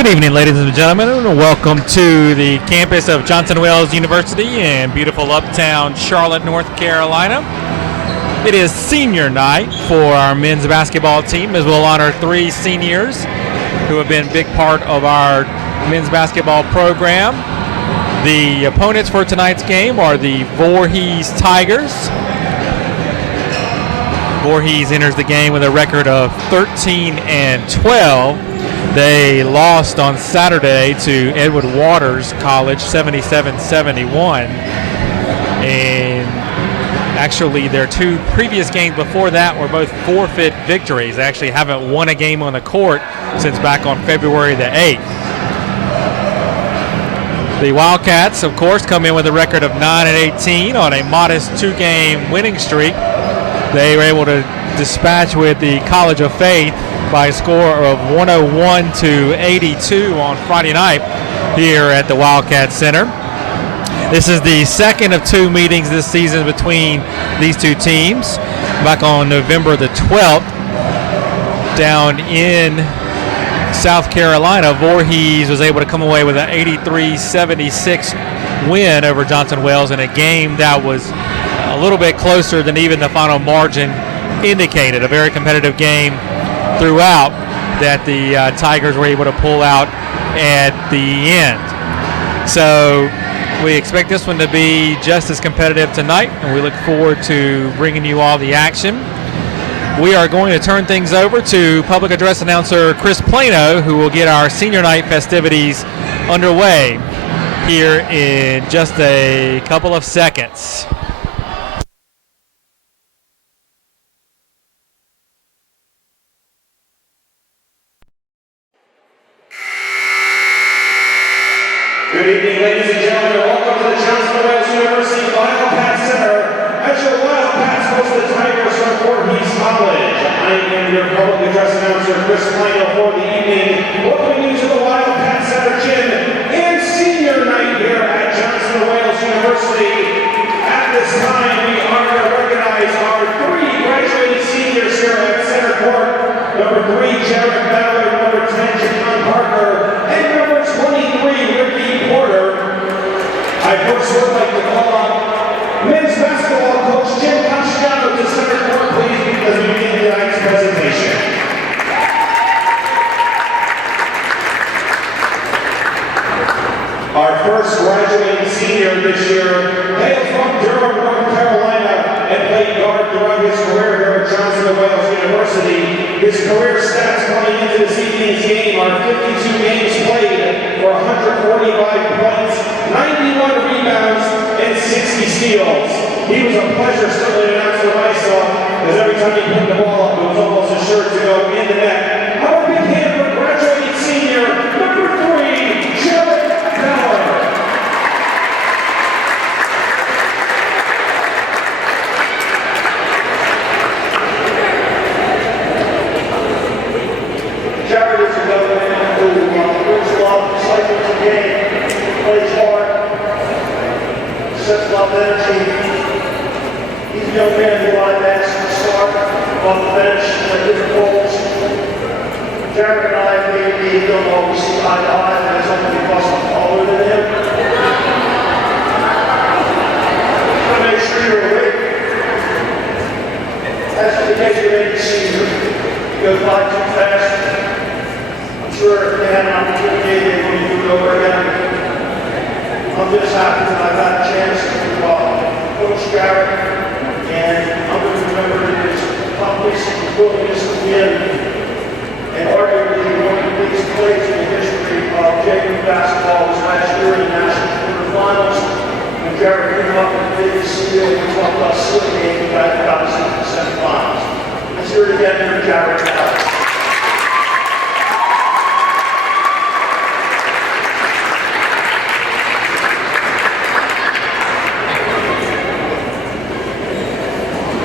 Good evening, ladies and gentlemen, and welcome to the campus of Johnson Wales University in beautiful uptown Charlotte, North Carolina. It is senior night for our men's basketball team, as we'll honor three seniors who have been a big part of our men's basketball program. The opponents for tonight's game are the Voorhees Tigers. Voorhees enters the game with a record of 13-12. They lost on Saturday to Edward Waters College 77-71. And actually their two previous games before that were both forfeit victories. They actually haven't won a game on the court since back on February the 8th. The Wildcats, of course, come in with a record of 9-18 on a modest two-game winning streak. They were able to dispatch with the College of Faith by a score of 101-82 on Friday night here at the Wildcat Center. This is the second of two meetings this season between these two teams. Back on November the 12th, down in South Carolina, Voorhees was able to come away with an 83-76 win over Johnson Wales in a game that was a little bit closer than even the final margin indicated. A very competitive game throughout that the Tigers were able to pull out at the end. So we expect this one to be just as competitive tonight, and we look forward to bringing you all the action. We are going to turn things over to public address announcer Chris Plano, who will get our senior night festivities underway here in just a couple of seconds. Good evening, ladies and gentlemen. Welcome to the Johnson Wales University Wildcat Center. At your Wildcats host the Tigers from Voorhees College. I am your public address announcer, Chris Plano, for the evening. Welcoming you to the Wildcat Center gym and senior night here at Johnson Wales University. At this time, we are to recognize our three graduating seniors here at center court. Number 3, Jared Ballard. Number 10, John Parker. And number 23, Ricky Porter. I first would like to call on men's basketball coach Jim Casciano to center court, please, as we begin tonight's presentation. Our first graduating senior this year hails from Durham, North Carolina, and played guard throughout his career here at Johnson Wales University. His career stats coming into this evening's game are 52 games played for 145 points, 91 rebounds, and 60 steals. He was a pleasure still to announce for myself, as every time he put the ball up, it was almost assured to go in the net. How a big hand for graduating senior, number 3, Jared Ballard. Jared is a young man who brings love, excitement to the game, plays hard, sets a lot of energy. He's a young man who I asked to start on the bench at different roles. Jared and I maybe don't always see eye to eye, and it's only because I'm taller than him. I make sure you're awake. As the case with any senior, he goes by too fast. I'm sure if they had an opportunity, they would do it over again. I'm just happy that I got a chance to coach Jared, and I'm going to remember his accomplishments and willingness to win, and arguably one of the biggest plays in the history of JV basketball was last year in the national quarterfinals, when Jared came up and played the seal and talked about seal game and got us into the semifinals. Let's hear it again for Jared.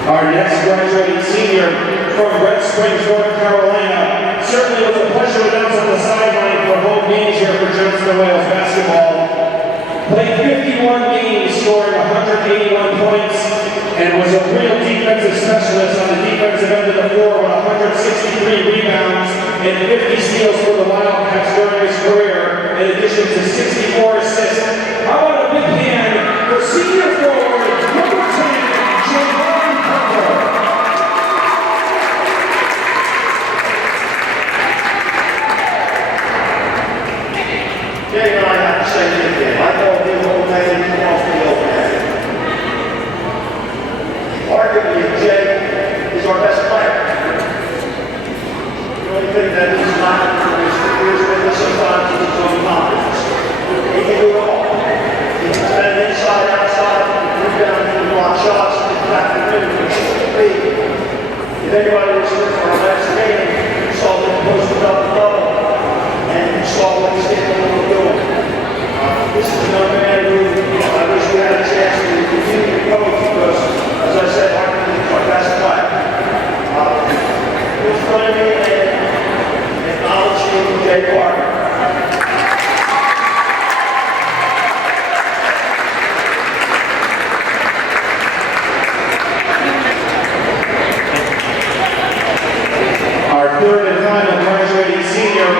Our next graduating senior from Red Springs, North Carolina, certainly was a pleasure to announce on the sideline for home games here for Johnson Wales basketball. Played 51 games, scoring 181 points, and was a real defensive specialist on the defensive end of the floor with 163 rebounds and 50 steals for the Wildcats during his career, in addition to 64 assists. How about a big hand for senior forward number 10, Javon Parker. Jay and I have to say it again. I know the old man off the old man. Arguably, Jay is our best player. The only thing that he's not is with us sometimes is his own confidence. He can do it all. He can spend inside, outside, rebound, he can block shots, he can back the rim, he can shoot the lead. If anybody was here for our last game, you saw him posted up above, and you saw what he's capable of doing. This is a young man who I wish we had a chance to continue to coach because, as I said, arguably he's our best player. Please join me in acknowledging Jay Parker. Our third and final graduating senior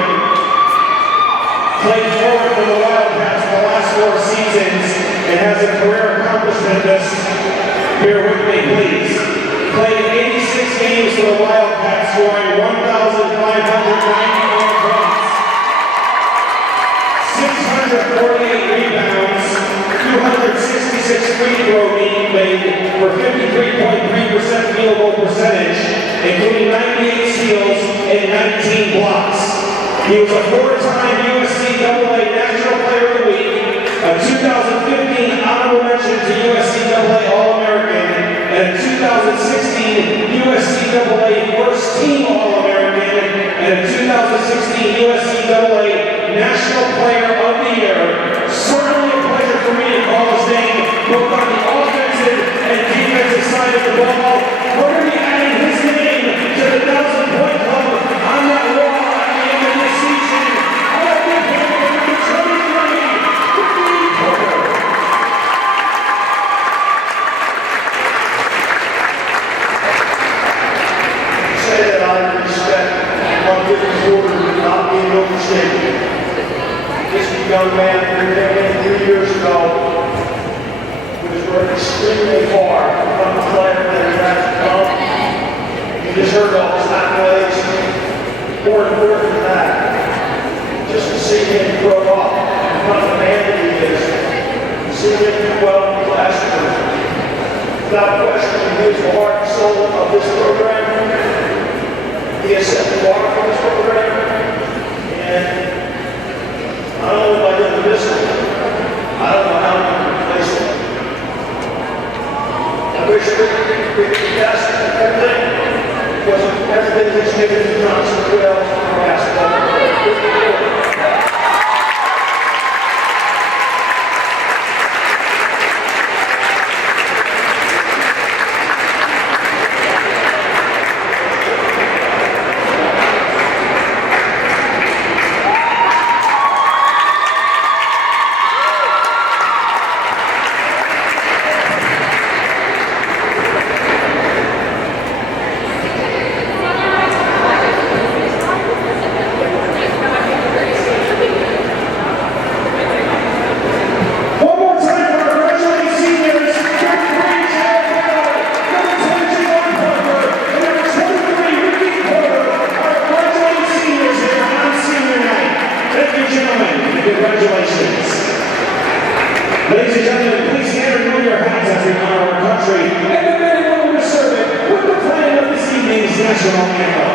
played forward for the Wildcats for the last 4 seasons and has a career accomplishment list. Bear with me, please. Played 86 games for the Wildcats, scoring 1,591 points, 648 rebounds, 266 free throw being made for 53.3% field goal percentage, including 98 steals and 19 blocks. He was a 4-time USCAA National Player of the Week, a 2015 honorable mention to USCAA All-American, and a 2016 USCAA First Team All-American, and a 2016 USCAA National Player of the Year. Certainly a pleasure for me to call his name, both on the offensive and defensive side of the ball. We're going to be adding his name to the 1,000-point club on that wall at the end of this season. I want to give him number 23, Ricky Porter. Say that I respect one different quarter not being overstated. This young man who came in 3 years ago was worked extremely hard to become the player that he has become. You just heard all his accolades. More important than that, just to see him grow up and become the man that he is, see him do well in the classroom. Without question, he is the heart and soul of this program. He has set the bar for this program, and not only am I going to miss him, I don't know how I'm going to replace him. I wish we could be best at everything, because of everything he's given to Johnson Trail for basketball. Congratulations. Ladies and gentlemen, please stand and remove your hats as we honor our country and the men and women who serve it with the playing of this evening's national anthem.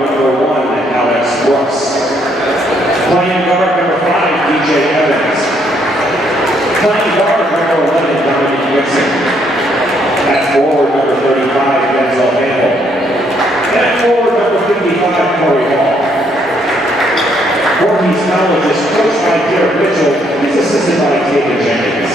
number 1, Alex Brooks. Playing guard number 5, DJ Evans. Playing guard number 11, Dominic Gibson. At forward number 35, Denzel Campbell. At forward number 55, Corey Hall. Voorhees College is coached by Derek Mitchell. He's assisted by Taylor Jenkins.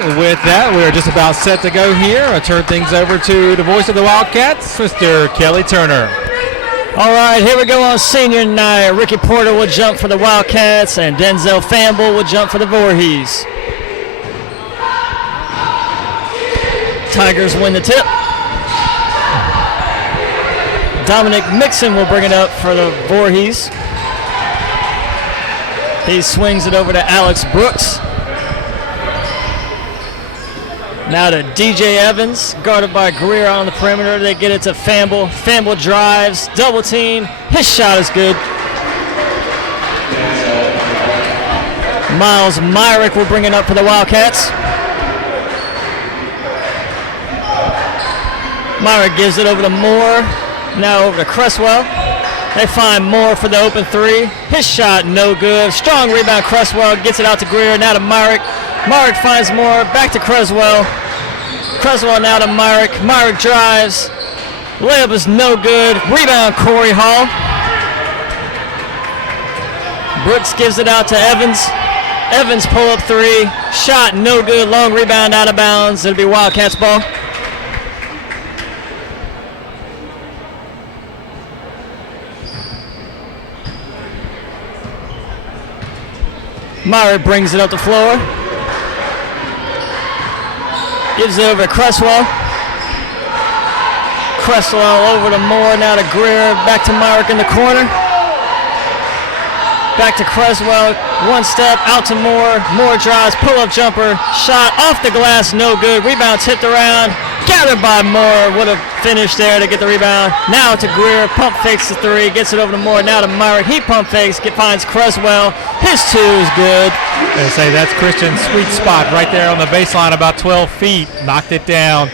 With that, we're just about set to go here. I'll turn things over to the voice of the Wildcats, Mr. Kelly Turner. All right, here we go on senior night. Ricky Porter will jump for the Wildcats, and Denzel Famble will jump for the Voorhees. Tigers win the tip. Dominic Mixon will bring it up for the Voorhees. He swings it over to Alex Brooks. Now to DJ Evans, guarded by Greer on the perimeter. They get it to Famble. Famble drives, double team. His shot is good. Miles Myrick will bring it up for the Wildcats. Myrick gives it over to Moore. Now over to Cresswell. They find Moore for the open three. His shot no good. Strong rebound. Cresswell gets it out to Greer. Now to Myrick. Myrick finds Moore. Back to Cresswell. Cresswell now to Myrick. Myrick drives. Layup is no good. Rebound Corey Hall. Brooks gives it out to Evans. Evans pull up three. Shot no good. Long rebound out of bounds. It'll be Wildcats ball. Myrick brings it up the floor. Gives it over to Cresswell. Cresswell over to Moore, now to Greer. Back to Myrick in the corner. Back to Cresswell. One step out to Moore. Moore drives, pull-up jumper. Shot off the glass, no good. Rebound tipped around. Gathered by Moore. Would have finished there to get the rebound. Now to Greer. Pump fakes the three. Gets it over to Moore. Now to Myrick. He pump fakes. Finds Cresswell. His two is good. They say that's Christian's sweet spot right there on the baseline, about 12 feet. Knocked it down.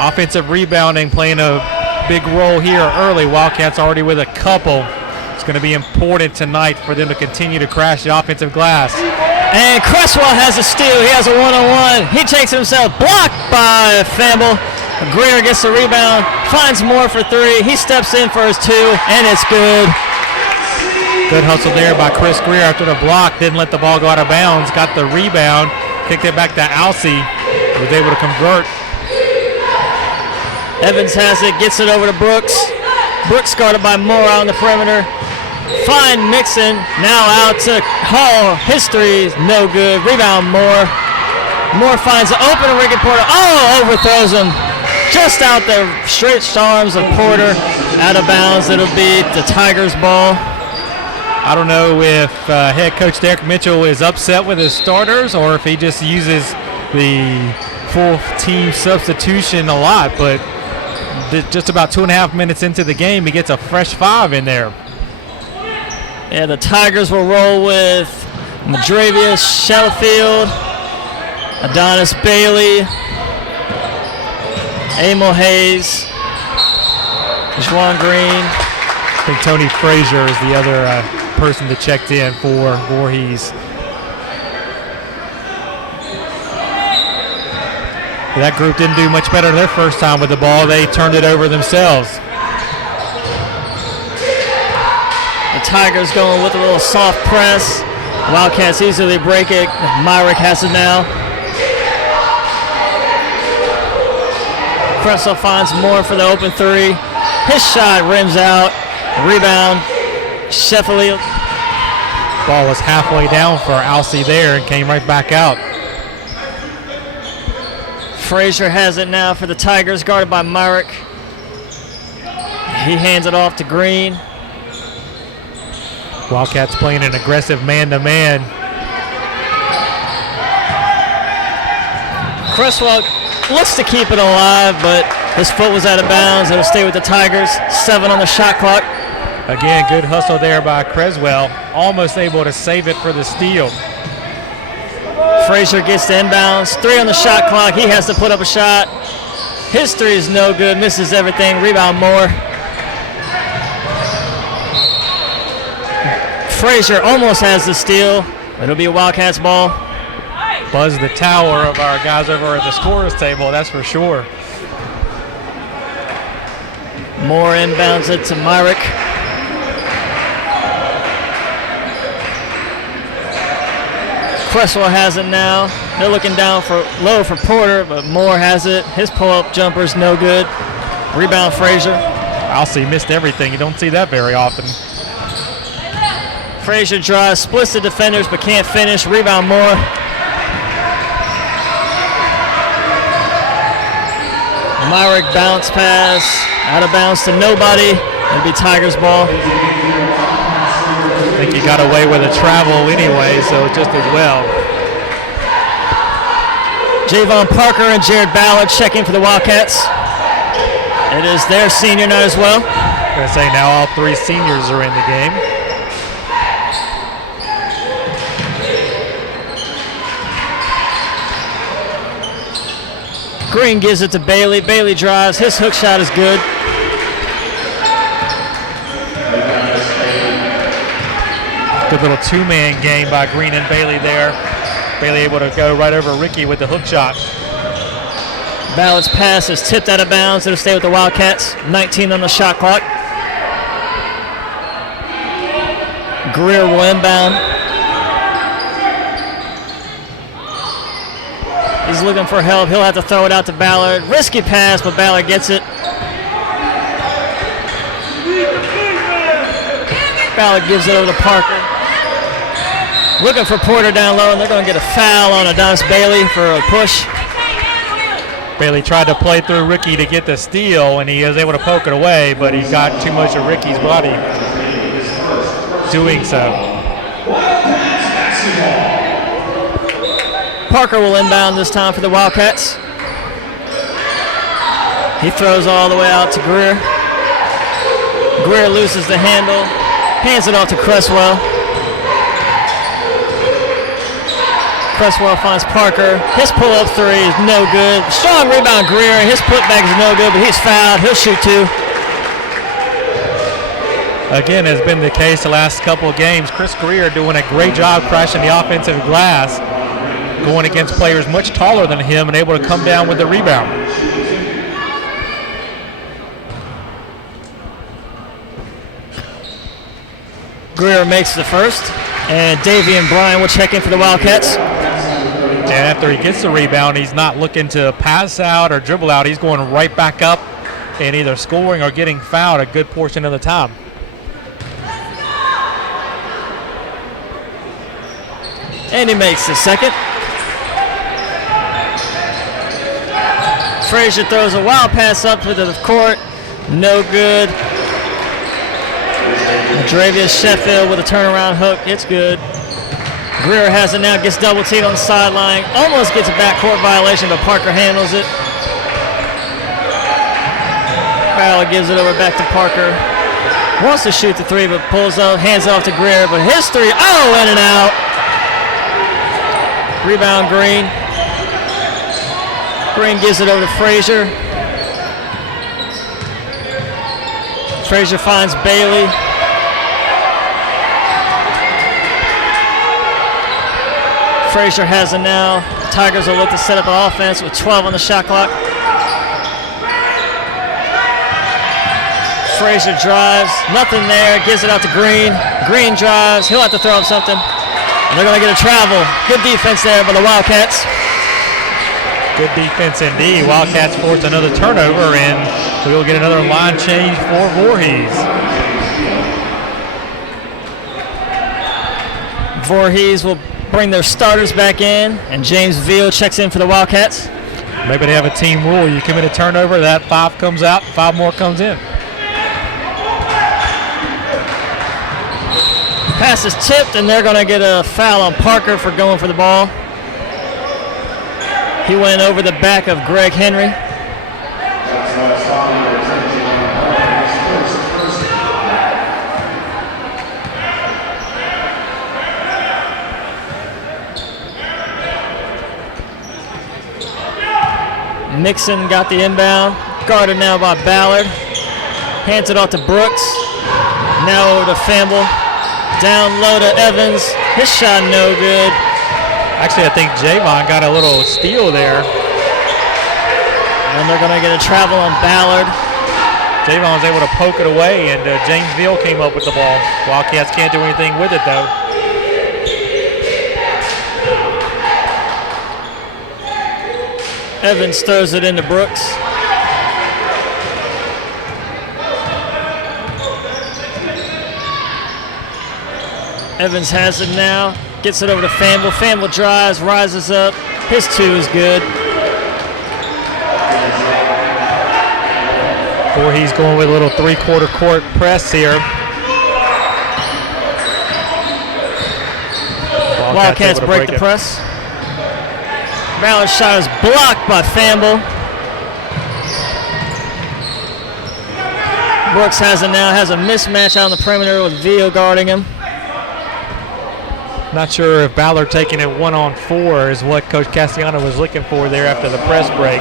Offensive rebounding playing a big role here early. Wildcats already with a couple. It's going to be important tonight for them to continue to crash the offensive glass. And Cresswell has a steal. He has a one-on-one. He takes it himself. Blocked by Famble. Greer gets the rebound. Finds Moore for three. He steps in for his two, and it's good. Good hustle there by Chris Greer after the block. Didn't let the ball go out of bounds. Got the rebound. Kicked it back to Alcee. Was able to convert. Evans has it. Gets it over to Brooks. Brooks guarded by Moore on the perimeter. Fine Mixon, now out to Hall. History is no good. Rebound Moore. Moore finds the open Ricky Porter. Oh, overthrows him. Just out the stretched arms of Porter. Out of bounds. It'll be the Tigers' ball. I don't know if head coach Derek Mitchell is upset with his starters or if he just uses the full team substitution a lot, but just about 2.5 minutes into the game, he gets a fresh 5 in there. Yeah, the Tigers will roll with Madravius, Sheffield, Adonis Bailey, Emil Hayes, Juwan Green. I think Tony Frazier is the other person that checked in for Voorhees. That group didn't do much better their first time with the ball. They turned it over themselves. The Tigers going with a little soft press. Wildcats easily break it. Myrick has it now. Cresswell finds Moore for the open 3. His shot rims out. Rebound. Sheffield. Ball was halfway down for Alcee there and came right back out. Frazier has it now for the Tigers, guarded by Myrick. He hands it off to Green. Wildcats playing an aggressive man-to-man. Cresswell looks to keep it alive, but his foot was out of bounds. It'll stay with the Tigers. 7 on the shot clock. Again, good hustle there by Creswell. Almost able to save it for the steal. Frazier gets the inbounds. 3 on the shot clock. He has to put up a shot. His 3 is no good. Misses everything. Rebound Moore. Frazier almost has the steal. It'll be a Wildcats ball. Buzz the tower of our guys over at the scorers table, that's for sure. Moore inbounds it to Myrick. Cresswell has it now. They're looking down for low for Porter, but Moore has it. His pull-up jumper's no good. Rebound Frazier. Alcee missed everything. You don't see that very often. Frazier drives, splits the defenders, but can't finish. Rebound Moore. Myrick bounce pass. Out of bounds to nobody. It'll be Tigers ball. I think he got away with a travel anyway, so just as well. Javon Parker and Jared Ballard checking for the Wildcats. It is their senior night as well. I'm going to say now all 3 seniors are in the game. Green gives it to Bailey. Bailey drives. His hook shot is good. Good little 2-man game by Green and Bailey there. Bailey able to go right over Ricky with the hook shot. Ballard's pass is tipped out of bounds. It'll stay with the Wildcats. 19 on the shot clock. Greer will inbound. He's looking for help. He'll have to throw it out to Ballard. Risky pass, but Ballard gets it. Ballard gives it over to Parker. Looking for Porter down low, and they're going to get a foul on Adonis Bailey for a push. Bailey tried to play through Ricky to get the steal, and he was able to poke it away, but he got too much of Ricky's body doing so. Parker will inbound this time for the Wildcats. He throws all the way out to Greer. Greer loses the handle, hands it off to Cresswell. Cresswell finds Parker. His pull-up 3 is no good. Strong rebound Greer. His putback is no good, but he's fouled. He'll shoot 2. Again, has been the case the last couple of games. Chris Greer doing a great job crashing the offensive glass, going against players much taller than him and able to come down with the rebound. Greer makes the first, and Davian Bryan will check in for the Wildcats. And after he gets the rebound, he's not looking to pass out or dribble out. He's going right back up and either scoring or getting fouled a good portion of the time. And he makes the second. Frazier throws a wild pass up to the court. No good. Dravius Sheffield with a turnaround hook. It's good. Greer has it now. Gets double teamed on the sideline. Almost gets a backcourt violation, but Parker handles it. Ballard gives it over back to Parker. Wants to shoot the three, but pulls out, hands off to Greer. But his three, in and out. Rebound Green. Green gives it over to Frazier. Frazier finds Bailey. Frazier has it now. Tigers will look to set up an offense with 12 on the shot clock. Frazier drives, nothing there, gives it out to Green. Green drives, he'll have to throw up something. And they're going to get a travel. Good defense there by the Wildcats. Good defense indeed. Wildcats force another turnover, and we will get another line change for Voorhees. Voorhees will bring their starters back in, and James Veal checks in for the Wildcats. Maybe they have a team rule. You commit a turnover, that 5 comes out, 5 more comes in. Pass is tipped, and they're going to get a foul on Parker for going for the ball. He went over the back of Greg Henry. Nixon got the inbound, guarded now by Ballard. Hands it off to Brooks. Now over to Famble. Down low to Evans. His shot no good. Actually, I think Javon got a little steal there. And they're going to get a travel on Ballard. Javon was able to poke it away, and James Veal came up with the ball. Wildcats can't do anything with it, though. Evans throws it into Brooks. Evans has it now. Gets it over to Famble. Famble drives, rises up. His 2 is good. Voorhees going with a little 3/4 court press here. Wildcats break the press. Ballard's shot is blocked by Famble. Brooks has it now, has a mismatch out on the perimeter with Veal guarding him. Not sure if Ballard taking it 1-on-4 is what Coach Castellano was looking for there after the press break.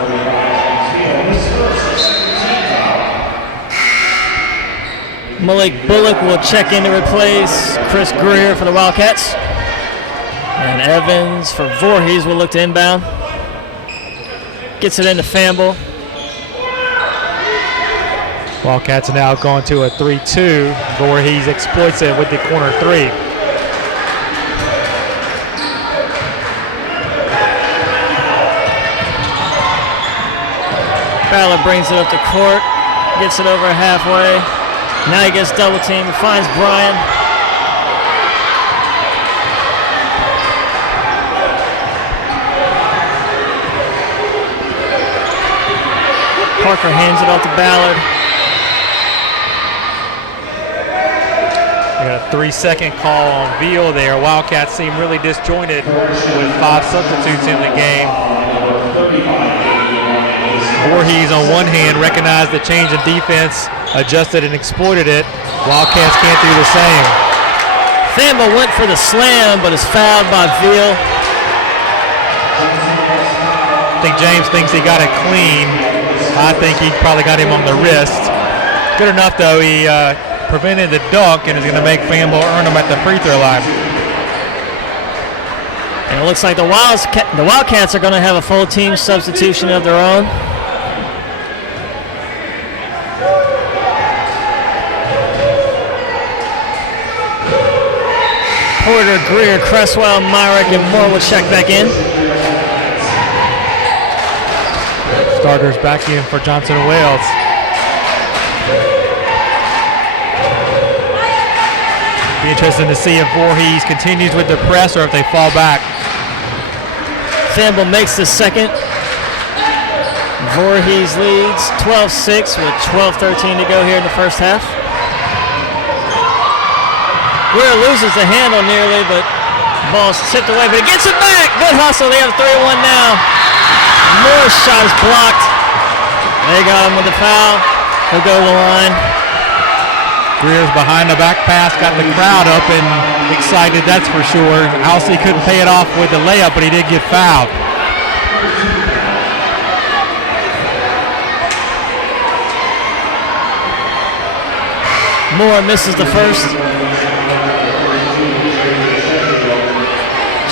Malik Bullock will check in to replace Chris Greer for the Wildcats. And Evans for Voorhees will look to inbound. Gets it into Famble. Wildcats are now going to a 3-2. Voorhees exploits it with the corner 3. Ballard brings it up to court. Gets it over halfway. Now he gets double teamed. Finds Brian. Parker hands it off to Ballard. We got a 3-second call on Veal there. Wildcats seem really disjointed with 5 substitutes in the game. Voorhees on one hand recognized the change in defense, adjusted and exploited it. Wildcats can't do the same. Famble went for the slam, but is fouled by Veal. I think James thinks he got it clean. I think he probably got him on the wrist. Good enough, though. He prevented the dunk and is going to make Famble earn him at the free throw line. And it looks like the Wildcats are going to have a full team substitution of their own. Porter, Greer, Cresswell, Myrick, and Moore will check back in. Starters back in for Johnson and Wales. Be interesting to see if Voorhees continues with the press or if they fall back. Famble makes the second. Voorhees leads 12-6 with 12:13 to go here in the first half. Greer loses the handle nearly, but the ball's tipped away, but he gets it back. Good hustle. They have 3-1 now. Moore's shot is blocked. They got him with the foul. He'll go to the line. Greer's behind the back pass, got the crowd up and excited, that's for sure. Halsey couldn't pay it off with the layup, but he did get fouled. Moore misses the first.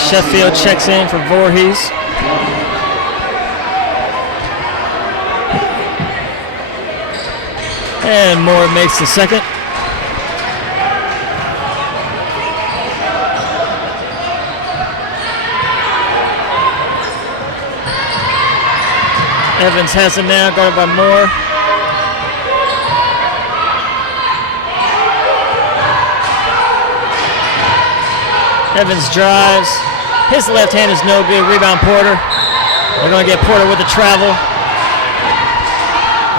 Sheffield checks in for Voorhees. And Moore makes the second. Evans has it now, guarded by Moore. Evans drives. His left hand is no good. Rebound Porter. They're going to get Porter with the travel.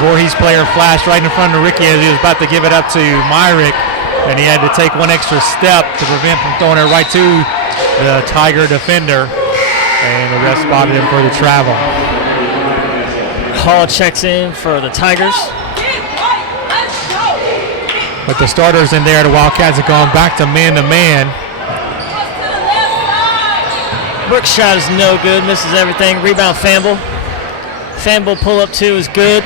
Voorhees player flashed right in front of Ricky as he was about to give it up to Myrick, and he had to take one extra step to prevent from throwing it right to the Tiger defender, and the ref spotted him for the travel. Hall checks in for the Tigers. But the starters in there, the Wildcats have gone back to man-to-man. Brooks' shot is no good, misses everything. Rebound Famble. Famble pull-up two is good.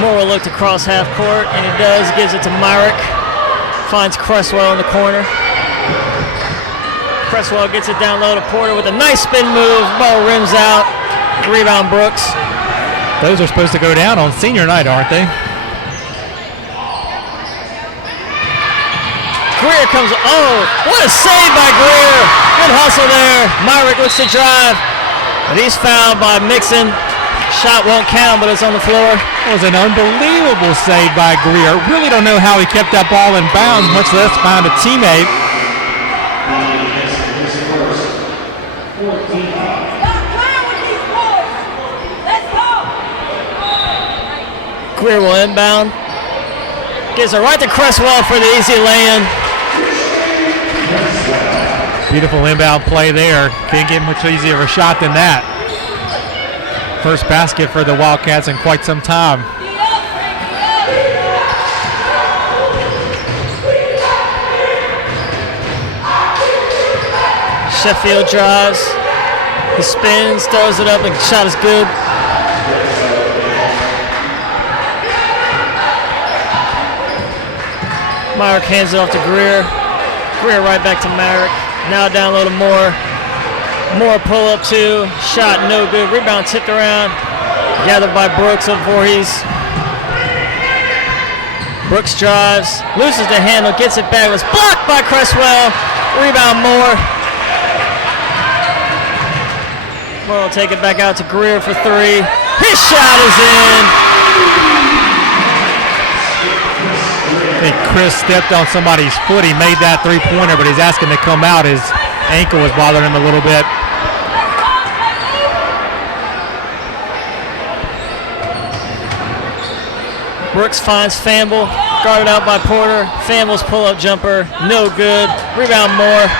Moore will look to cross half court, and he does. Gives it to Myrick. Finds Cresswell in the corner. Cresswell gets it down low to Porter with a nice spin move. Ball rims out. Rebound Brooks. Those are supposed to go down on senior night, aren't they? Greer comes. Oh, what a save by Greer. Good hustle there. Myrick looks to drive, but he's fouled by Mixon. Shot won't count, but it's on the floor. It was an unbelievable save by Greer. Really don't know how he kept that ball in bounds, much less find a teammate. Greer will inbound. Gives it right to Cresswell for the easy lay-in. Beautiful inbound play there. Can't get much easier of a shot than that. First basket for the Wildcats in quite some time. Sheffield drives. He spins, throws it up, and shot is good. Myrick hands it off to Greer. Greer right back to Myrick. Now down low to Moore. Moore pull up two. Shot no good. Rebound tipped around. Gathered by Brooks of Voorhees. Brooks drives. Loses the handle. Gets it back. Was blocked by Cresswell. Rebound Moore. Moore will take it back out to Greer for three. His shot is in. I think Chris stepped on somebody's foot. He made that three-pointer, but he's asking to come out. His ankle was bothering him a little bit. Brooks finds Famble, guarded out by Porter. Famble's pull-up jumper, no good. Rebound Moore.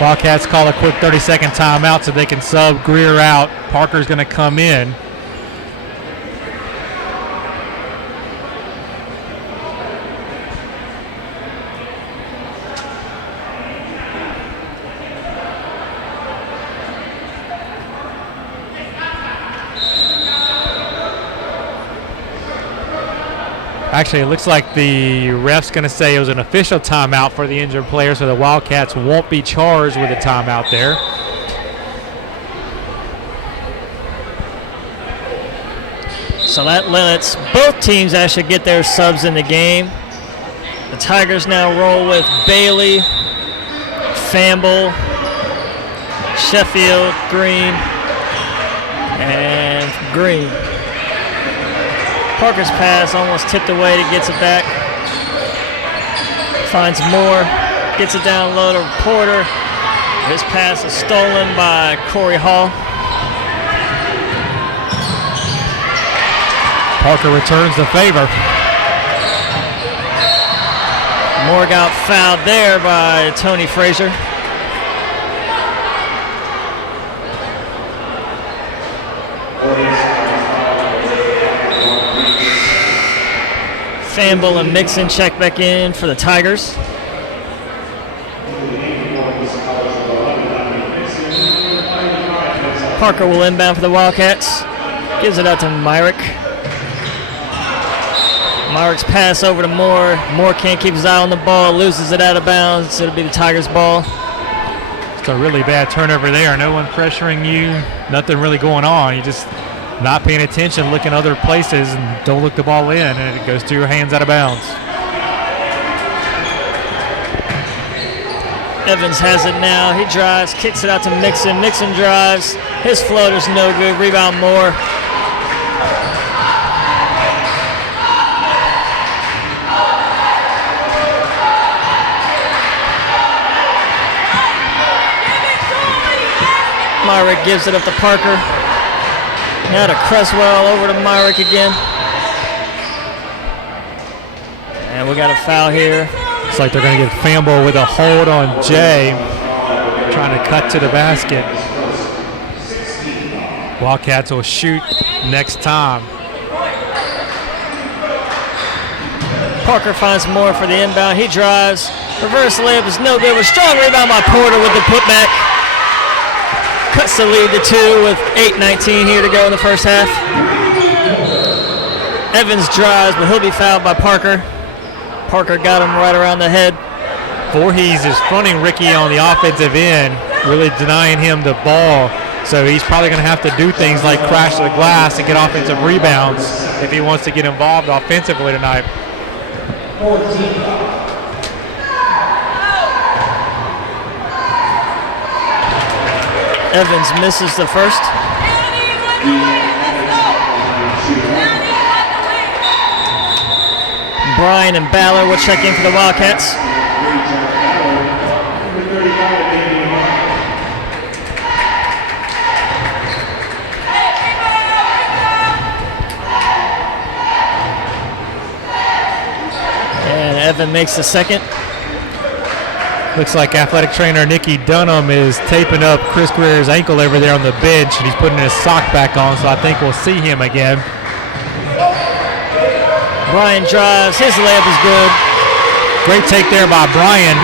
Wildcats call a quick 30-second timeout so they can sub Greer out. Parker's going to come in. Actually, it looks like the ref's going to say it was an official timeout for the injured player, so the Wildcats won't be charged with a timeout there. So that lets both teams actually get their subs in the game. The Tigers now roll with Bailey, Famble, Sheffield, Green, and Green. Parker's pass almost tipped away. He gets it back. Finds Moore. Gets it down low to Porter. His pass is stolen by Corey Hall. Parker returns the favor. Moore got fouled there by Tony Frazier. Famble and Mixon check back in for the Tigers. Parker will inbound for the Wildcats. Gives it out to Myrick. Myrick's pass over to Moore. Moore can't keep his eye on the ball, loses it out of bounds. It'll be the Tigers' ball. It's a really bad turnover there. No one pressuring you, nothing really going on. You just not paying attention, looking other places, and don't look the ball in, and it goes through your hands out of bounds. Evans has it now. He drives, kicks it out to Mixon. Mixon drives. His floater's no good. Rebound Moore. Myrick gives it up to Parker. Now to Cresswell, over to Myrick again. And we got a foul here. It's like they're going to get Famble with a hold on Jay, trying to cut to the basket. Wildcats will shoot next time. Parker finds Moore for the inbound. He drives. Reverse layup is no good. With strong rebound by Porter with the putback. Cuts the lead to 2 with 8:19 here to go in the first half. Evans drives, but he'll be fouled by Parker. Parker got him right around the head. Voorhees is fronting Ricky on the offensive end, really denying him the ball. So he's probably going to have to do things like crash the glass and get offensive rebounds if he wants to get involved offensively tonight. Evans misses the first. Bryan and Ballard will check in for the Wildcats. And Evan makes the second. Looks like athletic trainer Nikki Dunham is taping up Chris Greer's ankle over there on the bench, and he's putting his sock back on, so I think we'll see him again. Bryan drives. His layup is good. Great take there by Bryan.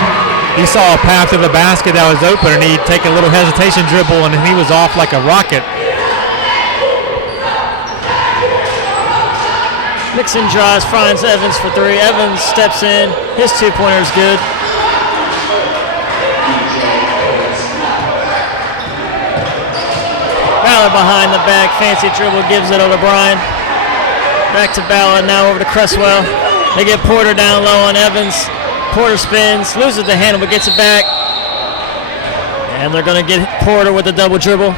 He saw a path to the basket that was open, and he'd take a little hesitation dribble, and he was off like a rocket. Mixon drives, finds Evans for 3. Evans steps in. His two-pointer is good. Ballard behind the back, fancy dribble, gives it over to Bryan. Back to Ballard, now over to Cresswell. They get Porter down low on Evans. Porter spins, loses the handle, but gets it back. And they're going to get Porter with a double dribble.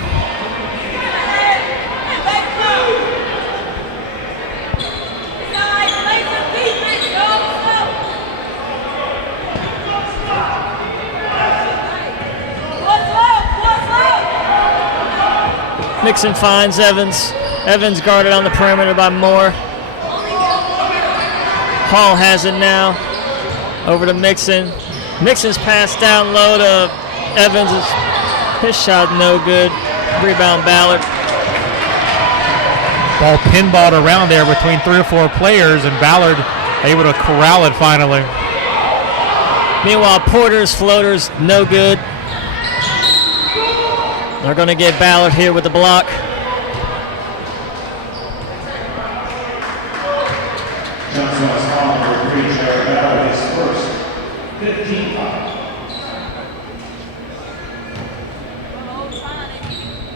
Mixon finds Evans. Evans guarded on the perimeter by Moore. Hall has it now. Over to Mixon. Mixon's pass down low to Evans. His shot no good. Rebound Ballard. Ball pinballed around there between 3 or 4 players, and Ballard able to corral it finally. Meanwhile, Porter's floater's no good. They're going to get Ballard here with the block.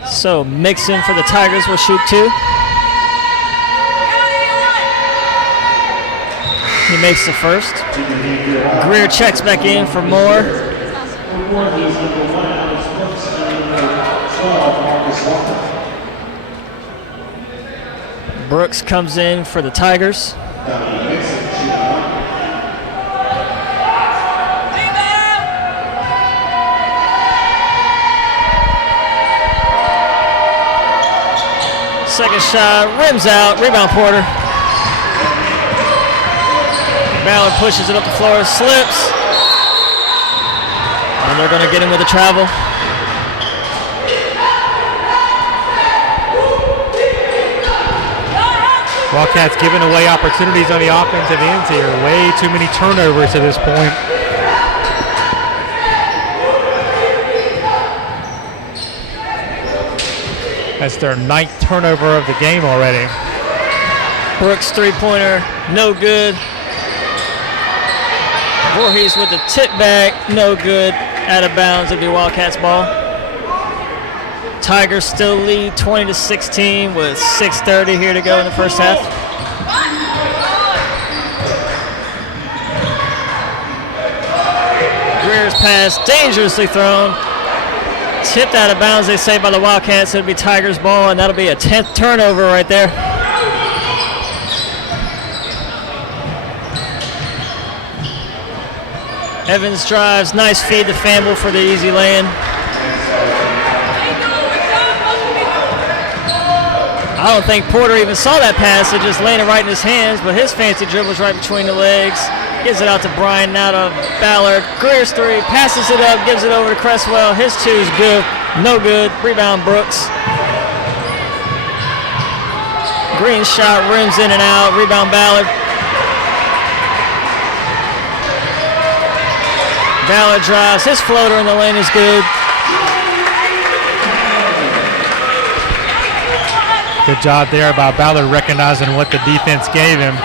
So Mixon for the Tigers will shoot 2. He makes the first. Greer checks back in for Moore. Brooks comes in for the Tigers. Second shot, rims out, rebound Porter. Ballard pushes it up the floor, slips. And they're going to get him with a travel. Wildcats giving away opportunities on the offensive ends here. Way too many turnovers to this point. That's their 9th turnover of the game already. Brooks three-pointer, no good. Voorhees with the tip back, no good. Out of bounds, it'll be Wildcats ball. Tigers still lead 20-16 with 6:30 here to go in the first half. Greer's pass dangerously thrown. Tipped out of bounds, they say, by the Wildcats. It'll be Tigers ball, and that'll be a 10th turnover right there. Evans drives, nice feed to Famble for the easy lay-in. I don't think Porter even saw that pass. It just landed right in his hands, but his fancy dribble was right between the legs. Gives it out to Bryan, now to Ballard. Greer's three, passes it up, gives it over to Cresswell. His two is good, no good. Rebound Brooks. Green shot, rims in and out. Rebound Ballard. Ballard drives, his floater in the lane is good. Good job there by Ballard recognizing what the defense gave him.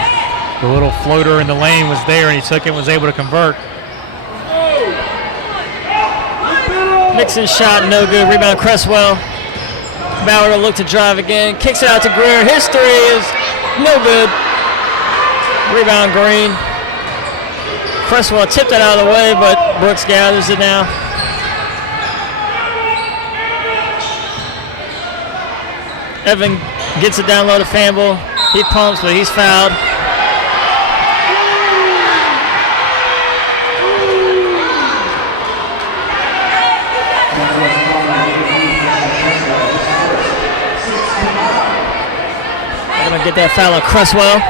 The little floater in the lane was there, and he took it and was able to convert. Nixon shot, no good. Rebound Cresswell. Ballard will look to drive again. Kicks it out to Greer. His three is no good. Rebound Green. Cresswell tipped it out of the way, but Brooks gathers it now. Evan gets it down low to Famble. He pumps, but he's fouled. They're going to get that foul on Cresswell.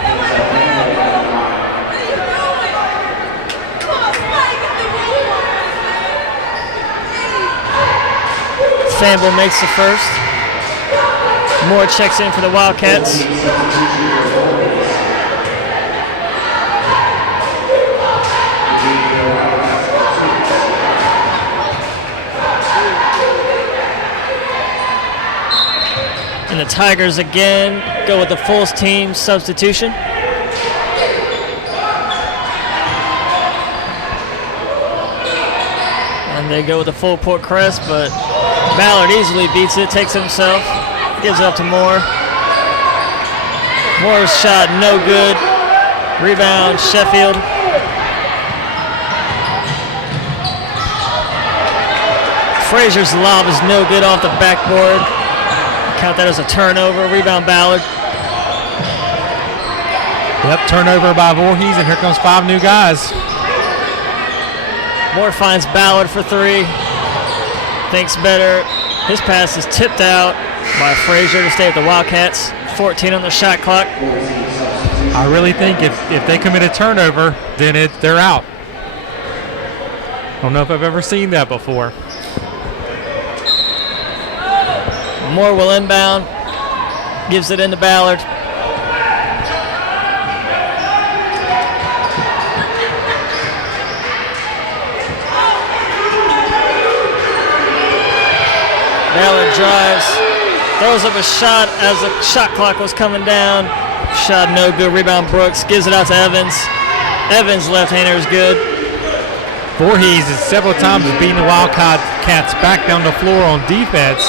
Famble makes the first. Moore checks in for the Wildcats. And the Tigers again go with the full team substitution. And they go with the full Port Crest, but Ballard easily beats it, takes it himself, gives it up to Moore. Moore's shot no good. Rebound Sheffield. Frazier's lob is no good off the backboard. Count that as a turnover. Rebound Ballard. Yep, turnover by Voorhees, and here comes 5 new guys. Moore finds Ballard for three. Thinks better. His pass is tipped out by Frazier to stay with the Wildcats. 14 on the shot clock. I really think if they commit a turnover, then they're out. I don't know if I've ever seen that before. Moore will inbound. Gives it into Ballard. Ballard drives, throws up a shot as the shot clock was coming down. Shot no good. Rebound Brooks, gives it out to Evans. Evans' left-hander is good. Voorhees is several times beating the Wildcats back down the floor on defense.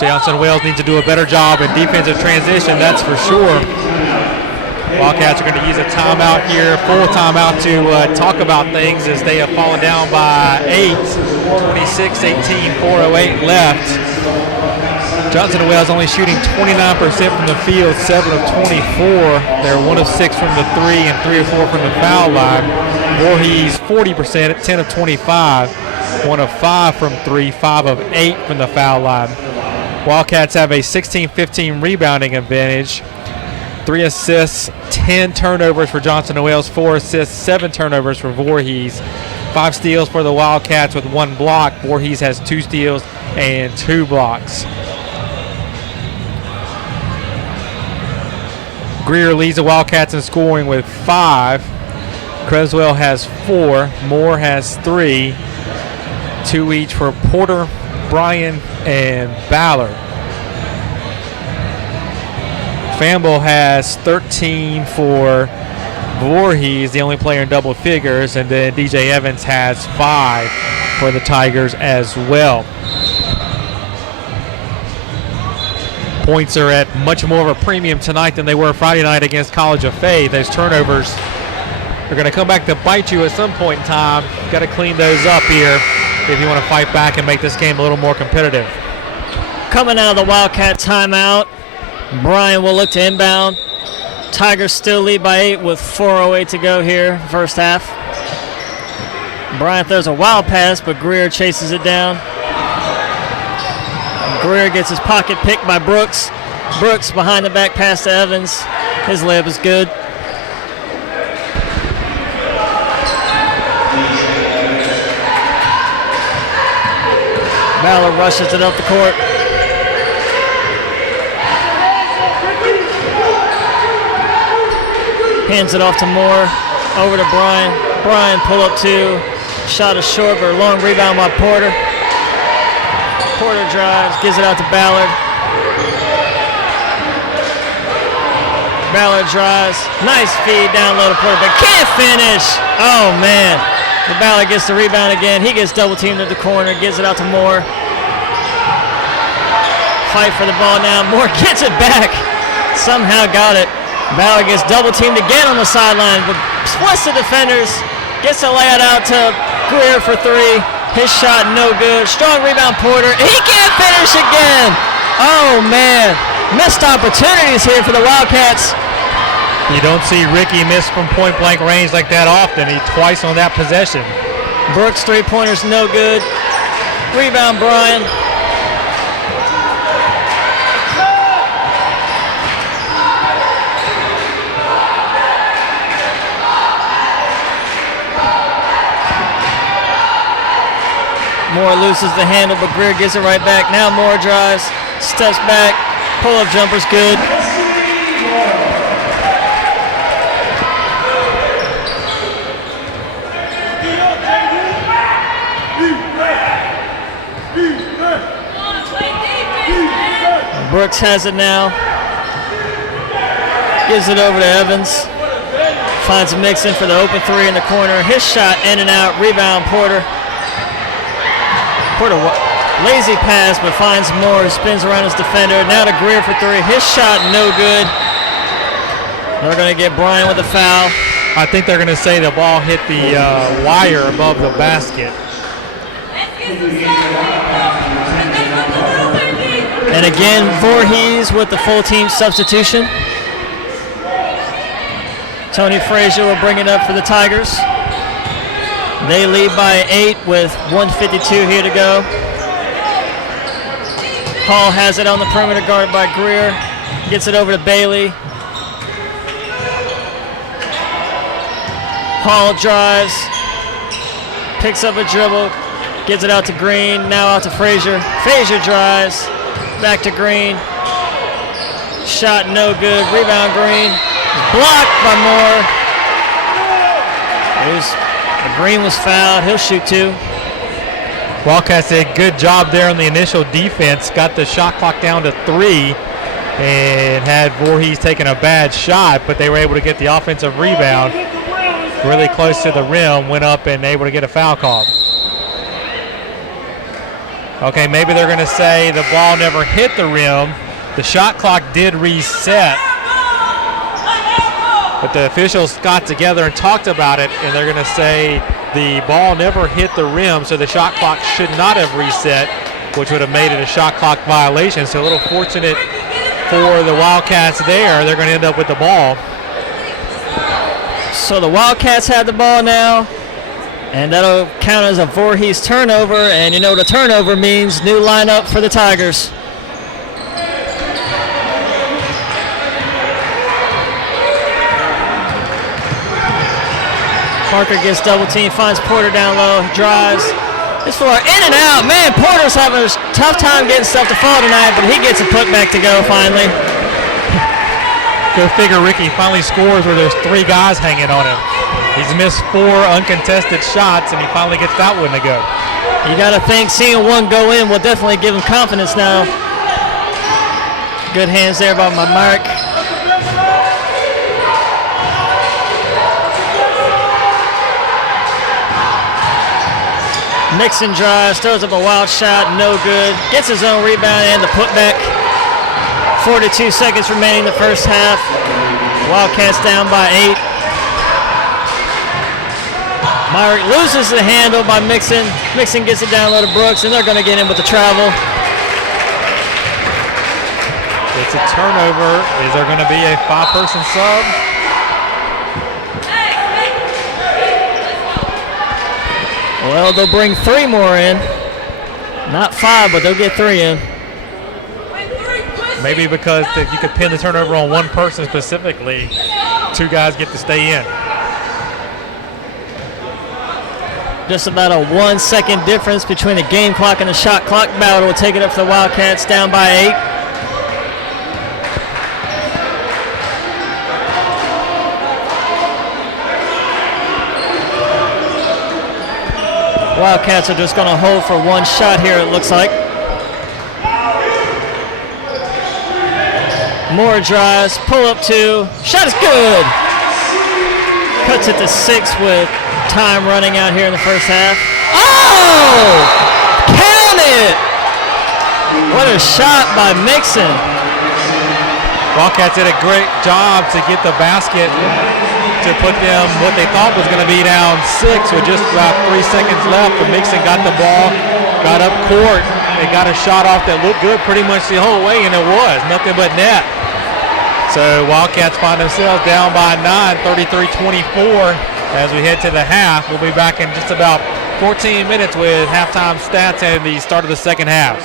Johnson Wales needs to do a better job in defensive transition, that's for sure. Wildcats are going to use a timeout here, full timeout, to talk about things as they have fallen down by 8, 26-18, 4:08 left. Johnson Wales only shooting 29% from the field, 7 of 24. They're 1 of 6 from the 3 and 3 of 4 from the foul line. Voorhees 40% at 10 of 25, 1 of 5 from 3, 5 of 8 from the foul line. Wildcats have a 16-15 rebounding advantage. 3 assists, 10 turnovers for Johnson Wales, 4 assists, 7 turnovers for Voorhees. 5 steals for the Wildcats with 1 block. Voorhees has 2 steals and 2 blocks. Greer leads the Wildcats in scoring with 5. Creswell has 4. Moore has 3. 2 each for Porter, Bryan, and Ballard. Famble has 13 for Voorhees, the only player in double figures, and then DJ Evans has 5 for the Tigers as well. Points are at much more of a premium tonight than they were Friday night against College of Faith. Those turnovers are going to come back to bite you at some point in time. Got to clean those up here if you want to fight back and make this game a little more competitive. Coming out of the Wildcat timeout, Bryan will look to inbound. Tigers still lead by 8 with 4:08 to go here, first half. Bryan throws a wild pass, but Greer chases it down. Greer gets his pocket picked by Brooks. Brooks behind the back pass to Evans. His layup is good. Ballard rushes it up the court. Hands it off to Moore. Over to Bryan. Bryan pull up 2. Shot is short, but a long rebound by Porter. Porter drives, gives it out to Ballard. Ballard drives. Nice feed down low to Porter, but can't finish. Oh, man. The Ballard gets the rebound again. He gets double teamed at the corner, gives it out to Moore. Fight for the ball now. Moore gets it back. Somehow got it. Ballard gets double teamed again on the sideline, but splits the defenders. Gets the layout out to Greer for 3. His shot no good. Strong rebound Porter. He can't finish again. Oh, man. Missed opportunities here for the Wildcats. You don't see Ricky miss from point-blank range like that often. He twice on that possession. Brooks' three-pointer's no good. Rebound Bryan. Moore loses the handle, but Greer gets it right back. Now Moore drives, steps back, pull-up jumper's good. Brooks has it now. Gives it over to Evans. Finds a mix-in for the open 3 in the corner. His shot in and out. Rebound Porter. Porter, lazy pass, but finds Moore, spins around his defender. Now to Greer for 3. His shot no good. They're going to get Bryan with a foul. I think they're going to say the ball hit the wire above the basket. And again, Voorhees with the full team substitution. Tony Frazier will bring it up for the Tigers. They lead by 8 with 1:52 here to go. Hall has it on the perimeter, guarded by Greer. Gets it over to Bailey. Hall drives. Picks up a dribble. Gives it out to Green. Now out to Frazier. Frazier drives. Back to Green. Shot no good. Rebound Green. Blocked by Moore. Green was fouled. He'll shoot 2. Wildcats did a good job there on the initial defense. Got the shot clock down to 3 and had Voorhees taking a bad shot, but they were able to get the offensive rebound really close to the rim, went up and able to get a foul call. Okay, maybe they're going to say the ball never hit the rim. The shot clock did reset. But the officials got together and talked about it, and they're going to say the ball never hit the rim, so the shot clock should not have reset, which would have made it a shot clock violation. So a little fortunate for the Wildcats there. They're going to end up with the ball. So the Wildcats have the ball now, and that'll count as a Voorhees turnover, and you know what a turnover means, new lineup for the Tigers. Parker gets double team, finds Porter down low, drives. This floor in and out. Man, Porter's having a tough time getting stuff to fall tonight, but he gets a putback to go finally. Go figure, Ricky finally scores where there's 3 guys hanging on him. He's missed 4 uncontested shots, and he finally gets that one to go. You got to think seeing one go in will definitely give him confidence now. Good hands there by my Mark. Mixon drives, throws up a wild shot, no good. Gets his own rebound and the putback. 42 seconds remaining in the first half. Wildcats down by 8. Myrick loses the handle by Mixon. Mixon gets it down low to Brooks, and they're going to get in with the travel. It's a turnover. Is there going to be a 5-person sub? Well, they'll bring 3 more in. Not 5, but they'll get 3 in. Maybe because you could pin the turnover on one person specifically, 2 guys get to stay in. Just about a 1-second difference between the game clock and the shot clock. Ballard will take it up for the Wildcats, down by 8. Wildcats are just going to hold for 1 shot here, it looks like. Moore drives, pull up 2, shot is good. Cuts it to 6 with time running out here in the first half. Oh! Count it! What a shot by Mixon. Wildcats did a great job to get the basket to put them what they thought was going to be down 6 with just about 3 seconds left. But Mixon got the ball, got up court. They got a shot off that looked good pretty much the whole way, and it was nothing but net. So Wildcats find themselves down by 9, 33-24 as we head to the half. We'll be back in just about 14 minutes with halftime stats and the start of the second half.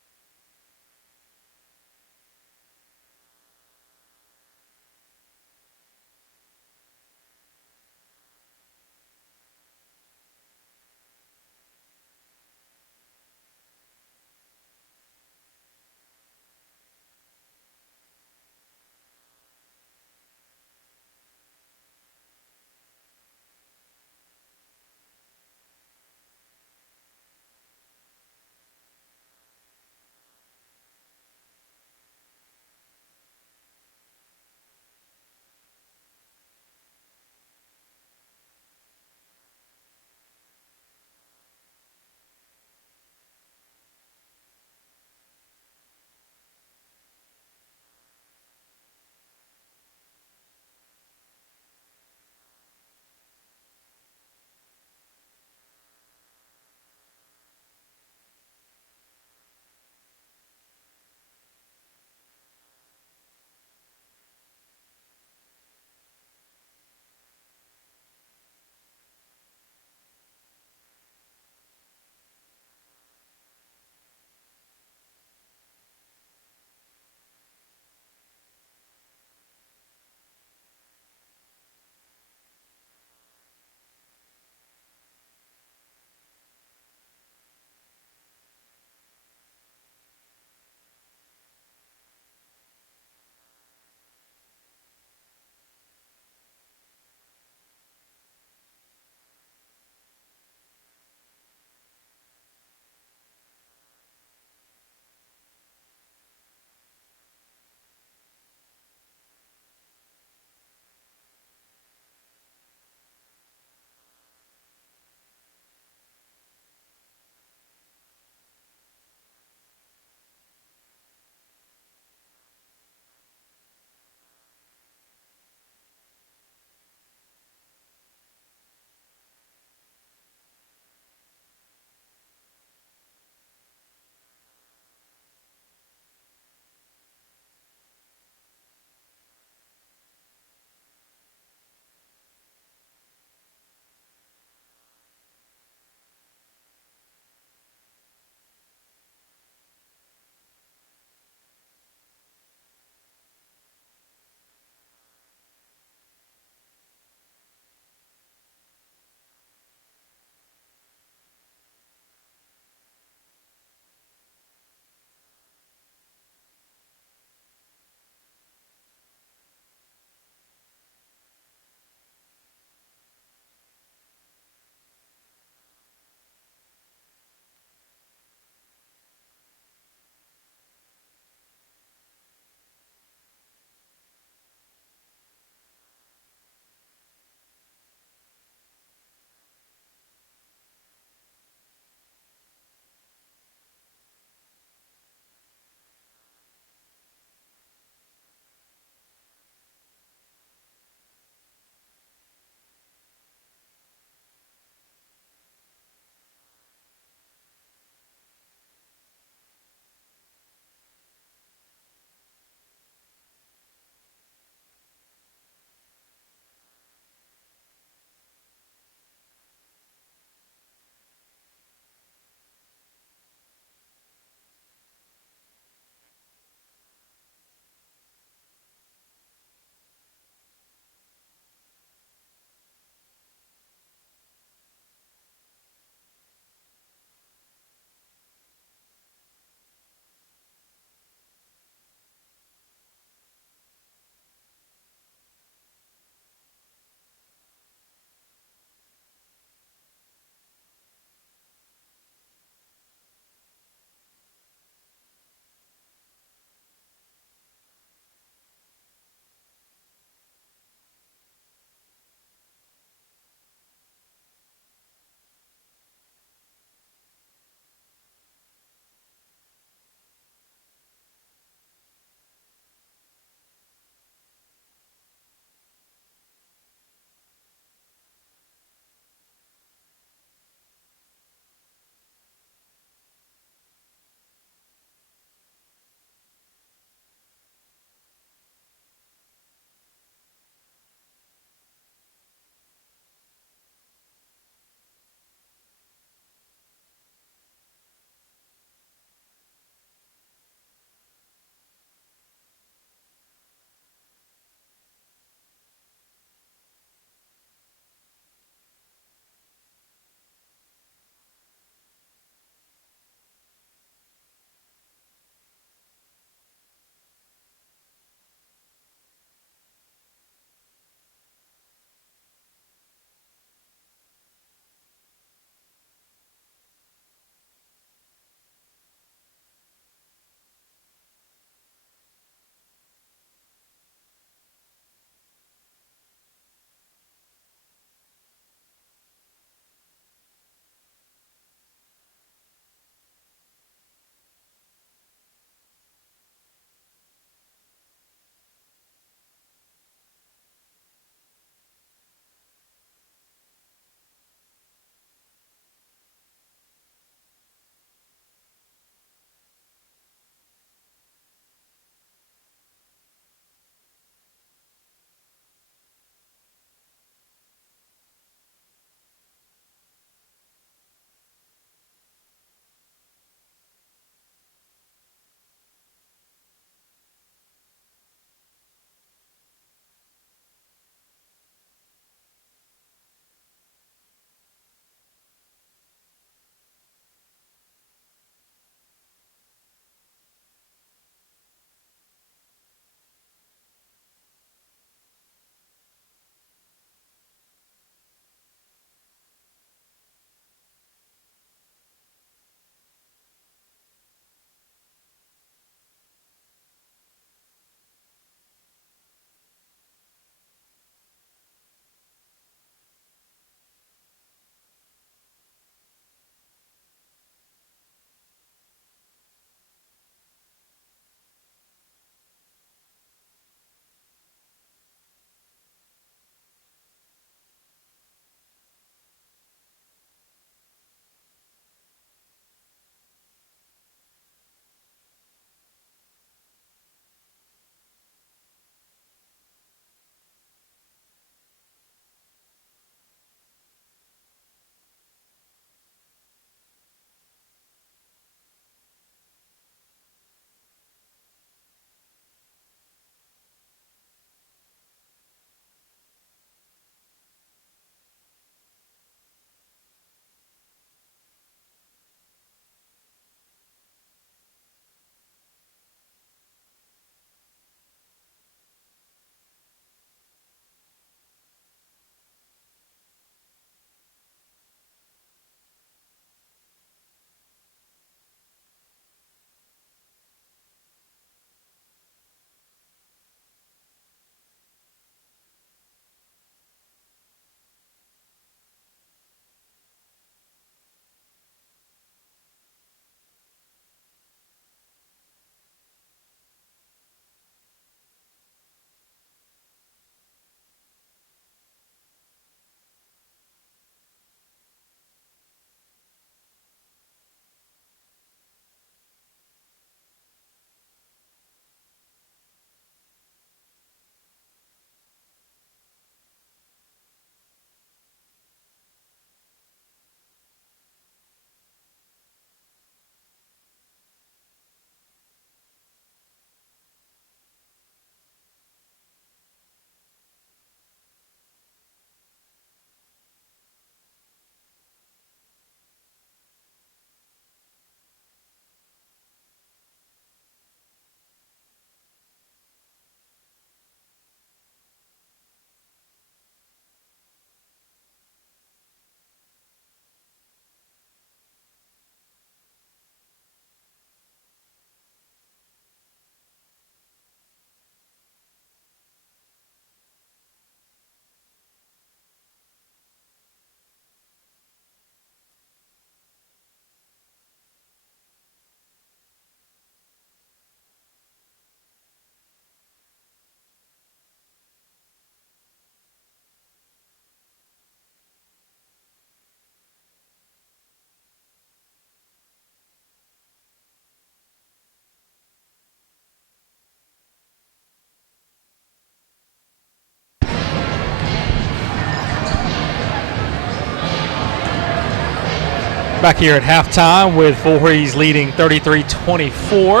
Back here at halftime with Voorhees leading 33-24.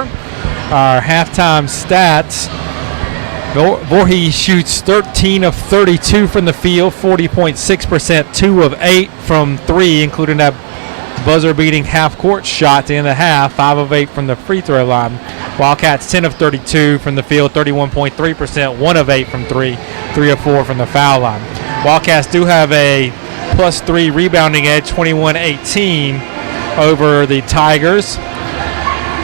Our halftime stats. Voorhees shoots 13 of 32 from the field, 40.6%, 2 of 8 from 3, including that buzzer-beating half-court shot to end the half, 5 of 8 from the free throw line. Wildcats 10 of 32 from the field, 31.3%, 1 of 8 from 3, 3 of 4 from the foul line. Wildcats do have a +3 rebounding edge, 21-18 over the Tigers.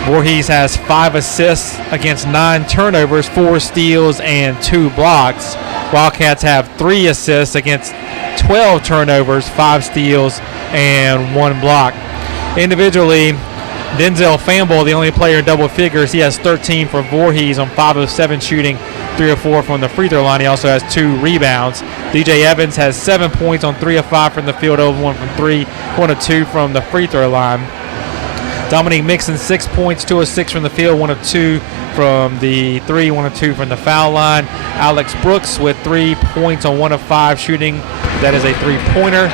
Voorhees has 5 assists against 9 turnovers, 4 steals, and 2 blocks. Wildcats have 3 assists against 12 turnovers, 5 steals, and 1 block. Individually, Denzel Famble, the only player in double figures, he has 13 for Voorhees on 5 of 7 shooting, 3 of 4 from the free throw line. He also has 2 rebounds. DJ Evans has 7 points on 3 of 5 from the field, 0 of 1 from 3, 1 of 2 from the free throw line. Dominique Mixon, 6 points, 2 of 6 from the field, 1 of 2 from the 3, 1 of 2 from the foul line. Alex Brooks with 3 points on 1 of 5 shooting. That is a 3-pointer.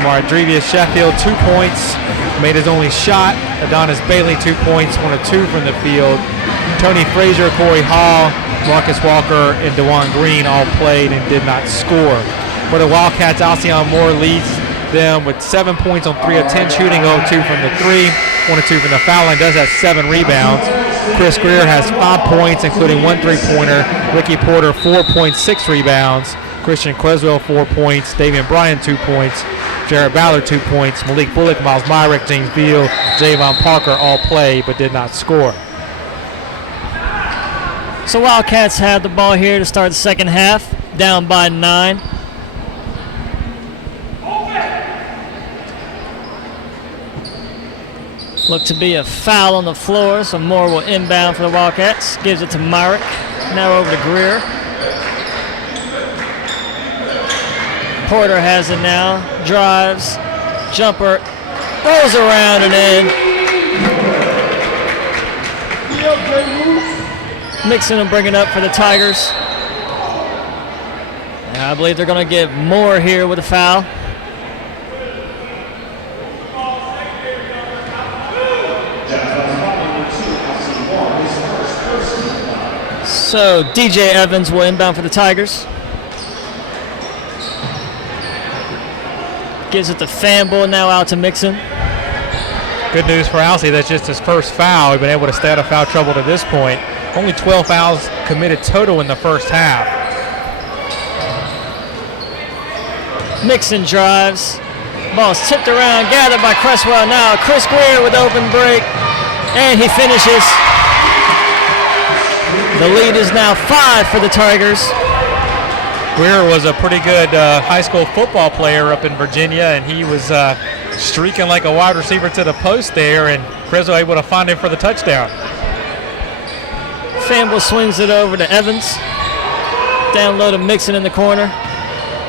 Mardrevius Sheffield, 2 points, made his only shot. Adonis Bailey, 2 points, 1 of 2 from the field. Tony Frazier, Corey Hall, Marcus Walker, and DeJuan Green all played and did not score. For the Wildcats, Alcyon Moore leads them with 7 points on 3 of 10 shooting, 0 of 2 from the 3, 1 of 2 from the foul line, does have 7 rebounds. Chris Greer has 5 points, including 1 3-pointer. Ricky Porter, 4.6 rebounds. Christian Creswell, 4 points. Davian Bryan, 2 points. Jared Ballard, 2 points. Malik Bullock, Miles Myrick, James Beal, Javon Parker all played but did not score. So Wildcats have the ball here to start the second half, down by 9. Look to be a foul on the floor, so Moore will inbound for the Wildcats. Gives it to Myrick. Now over to Greer. Porter has it now. Drives. Jumper. Rolls around and in. Mixon will bring it up for the Tigers. And I believe they're going to give Moore here with a foul. So DJ Evans will inbound for the Tigers. Gives it to Famble, now out to Mixon. Good news for Alcee, that's just his first foul. He's been able to stay out of foul trouble to this point. Only 12 fouls committed total in the first half. Mixon drives. Ball's tipped around, gathered by Cresswell now. Chris Greer with open break, and he finishes. The lead is now 5 for the Tigers. Greer was a pretty good high school football player up in Virginia, and he was streaking like a wide receiver to the post there, and Creswell able to find him for the touchdown. Famble swings it over to Evans. Down low to Mixon in the corner.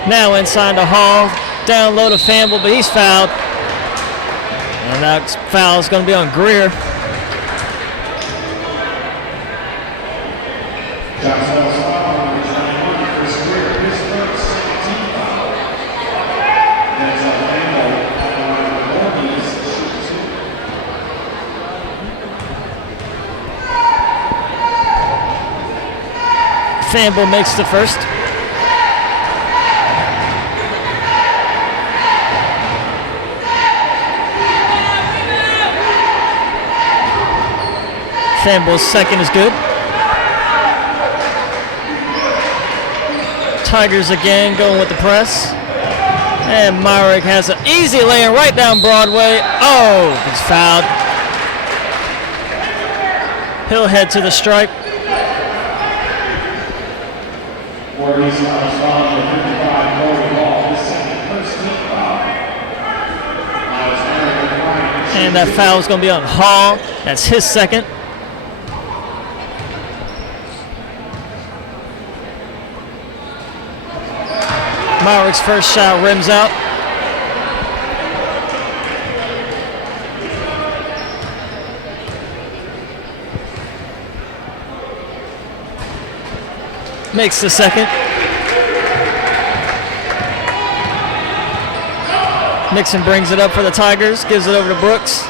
Now inside to Hall. Down low to Famble, but he's fouled. And that foul is going to be on Greer. Famble makes the first. Famble's second is good. Tigers again going with the press. And Myrick has an easy lane right down Broadway. Oh, he's fouled. He'll head to the stripe. And that foul is going to be on Hall. That's his second. Myrick's first shot rims out. Makes the second. Nixon brings it up for the Tigers, gives it over to Brooks.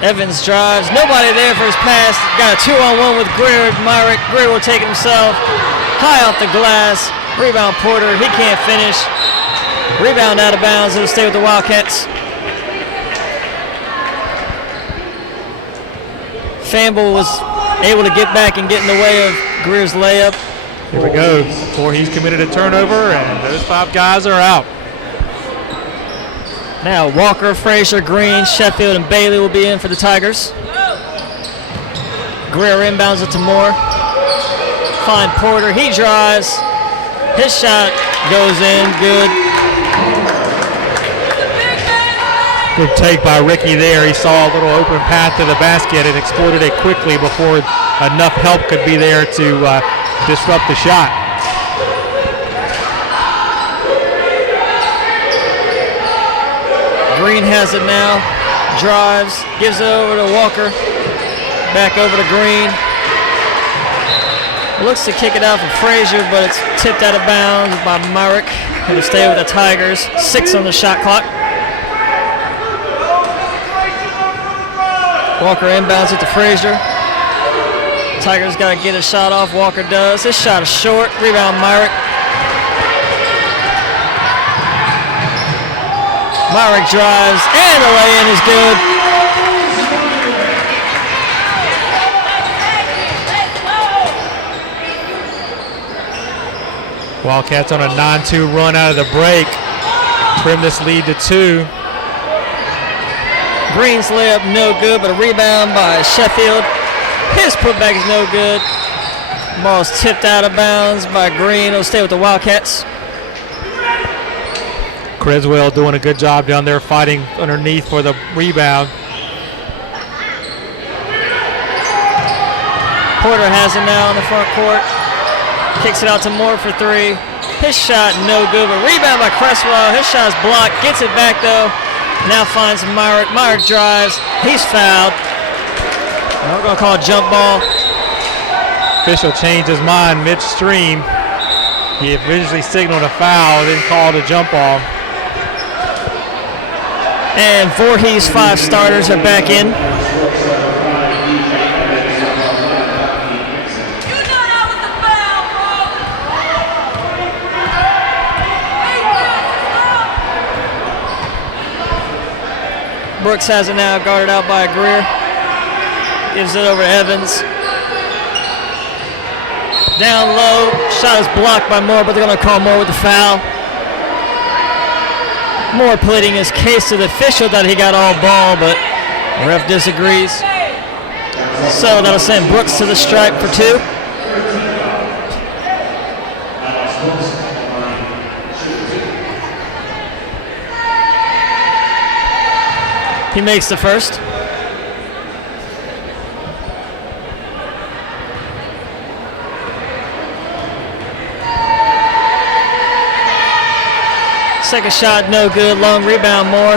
Evans drives, nobody there for his pass. Got a 2-on-1 with Greer. Myrick, Greer will take it himself. High off the glass. Rebound Porter, he can't finish. Rebound out of bounds, it'll stay with the Wildcats. Famble was able to get back and get in the way of Greer's layup. Here we go. Voorhees committed a turnover, and those 5 guys are out. Now Walker, Frazier, Green, Sheffield, and Bailey will be in for the Tigers. Greer inbounds it to Moore. Find Porter, he drives. His shot goes in, good. Good take by Ricky there. He saw a little open path to the basket and exploited it quickly before enough help could be there to disrupt the shot. Green has it now, drives, gives it over to Walker, back over to Green. Looks to kick it out for Frazier, but it's tipped out of bounds by Myrick. It'll stay with the Tigers. 6 on the shot clock. Walker inbounds it to Frazier. Tigers got to get a shot off. Walker does. His shot is short. Rebound Myrick. Myrick drives, and the lay-in is good. Wildcats on a 9-2 run out of the break. Trim this lead to 2. Green's layup no good, but a rebound by Sheffield. His putback is no good. Ball's tipped out of bounds by Green. It'll stay with the Wildcats. Creswell doing a good job down there fighting underneath for the rebound. Porter has it now in the front court. Kicks it out to Moore for 3. His shot no good, but rebound by Creswell. His shot's blocked. Gets it back though. Now finds Myrick. Myrick drives. He's fouled. We're going to call a jump ball. Official changed his mind midstream. He originally signaled a foul, then called a jump ball. And Voorhees' 5 starters are back in. Brooks has it now, guarded out by Greer. Gives it over to Evans. Down low, shot is blocked by Moore, but they're going to call Moore with the foul. Moore pleading his case to the official that he got all ball, but the ref disagrees. So that'll send Brooks to the stripe for 2. He makes the first. Second shot, no good. Long rebound, Moore.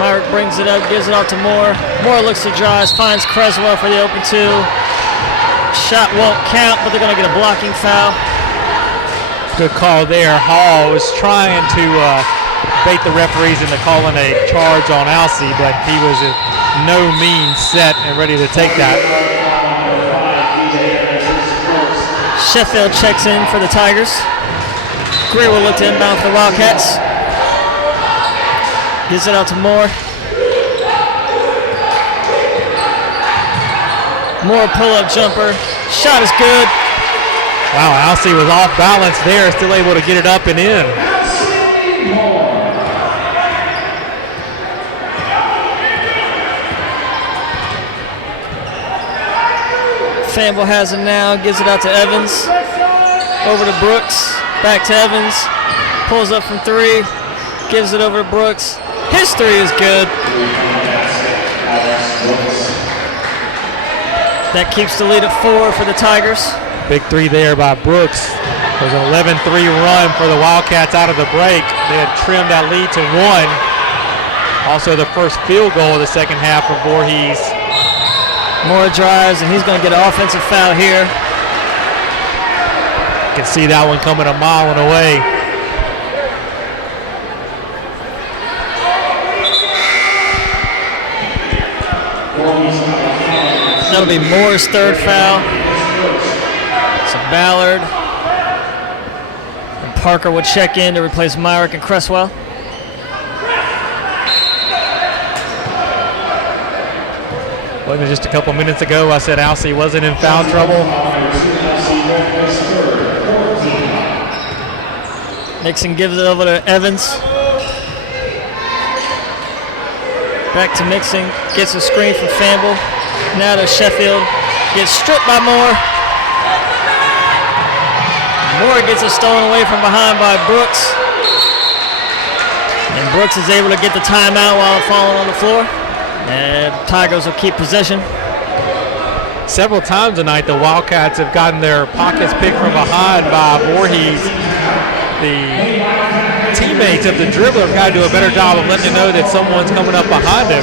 Myrick brings it up, gives it out to Moore. Moore looks to drive, finds Creswell for the open 2. Shot won't count, but they're going to get a blocking foul. Good call there. Hall was trying to bait the referees into calling a charge on Alcee, but he was at no means set and ready to take that. Sheffield checks in for the Tigers. Greer will look to inbound for the Wildcats. Gives it out to Moore. Moore pull-up jumper. Shot is good. Wow, Alcee was off balance there, still able to get it up and in. Famble has it now, gives it out to Evans. Over to Brooks, back to Evans. Pulls up from 3, gives it over to Brooks. His 3 is good. That keeps the lead at 4 for the Tigers. Big 3 there by Brooks. There's an 11-3 run for the Wildcats out of the break. They had trimmed that lead to 1. Also the first field goal of the second half for Voorhees. Moore drives, and he's going to get an offensive foul here. can see that one coming a mile and away. That'll be Moore's third foul. So Ballard and Parker will check in to replace Myrick and Cresswell. Well, even just a couple minutes ago, I said Alcee wasn't in foul trouble. Nixon gives it over to Evans. Back to Nixon, gets a screen from Famble. Now to Sheffield, gets stripped by Moore. Moore gets it stolen away from behind by Brooks. And Brooks is able to get the timeout while falling on the floor. And Tigers will keep possession. Several times tonight, the Wildcats have gotten their pockets picked from behind by Voorhees. The teammates of the dribbler have got to do a better job of letting them know that someone's coming up behind him.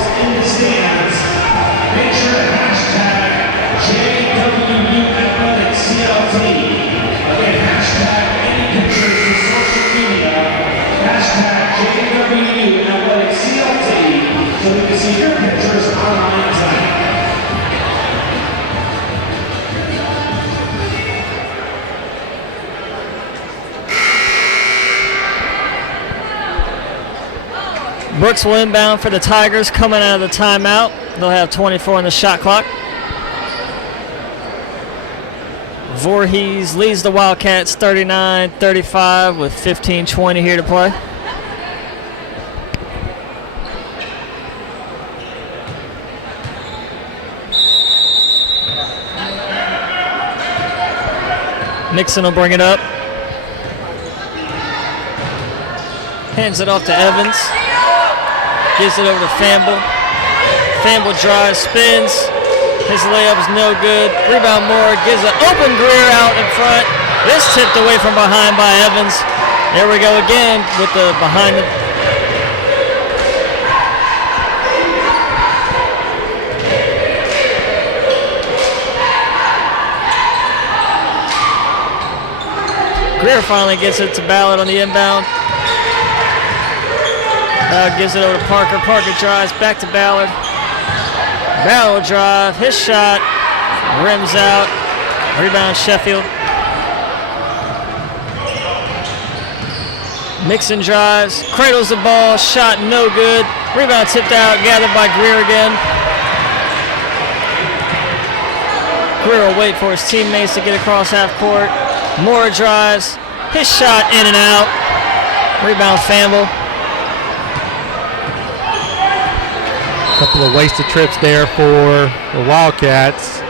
Make sure to hashtag JWUathleticsCLT. Again, hashtag any pictures in social media. Hashtag JWUathleticsCLT. So we can see your pictures online tonight. Brooks will inbound for the Tigers coming out of the timeout. They'll have 24 on the shot clock. Voorhees leads the Wildcats 39-35 with 15:20 here to play. Nixon will bring it up. Hands it off to Evans. Gives it over to Famble. Famble drives, spins. His layup is no good. Rebound Moore, gives an open Greer out in front. This tipped away from behind by Evans. There we go again with the behind the... Greer finally gets it to Ballard on the inbound. Ballard gives it over to Parker. Parker drives back to Ballard. Ballard will drive. His shot rims out. Rebound Sheffield. Nixon drives. Cradles the ball. Shot no good. Rebound tipped out. Gathered by Greer again. Greer will wait for his teammates to get across half court. Moore drives. His shot in and out. Rebound Famble. A couple of wasted trips there for the Wildcats.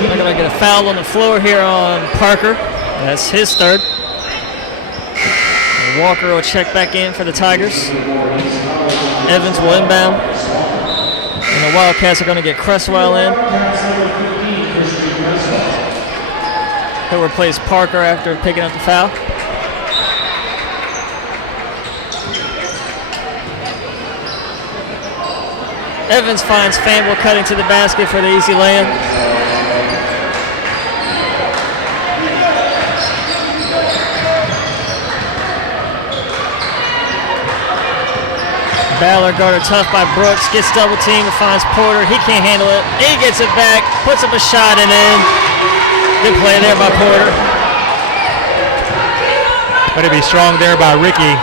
They're going to get a foul on the floor here on Parker. That's his third. And Walker will check back in for the Tigers. Evans will inbound. And the Wildcats are going to get Cresswell in. He'll replace Parker after picking up the foul. Evans finds Famble cutting to the basket for the easy lay-in. Ballard guarded tough by Brooks, gets double teamed and finds Porter. He can't handle it. He gets it back, puts up a shot and in. Good play there by Porter. Better be strong there by Ricky.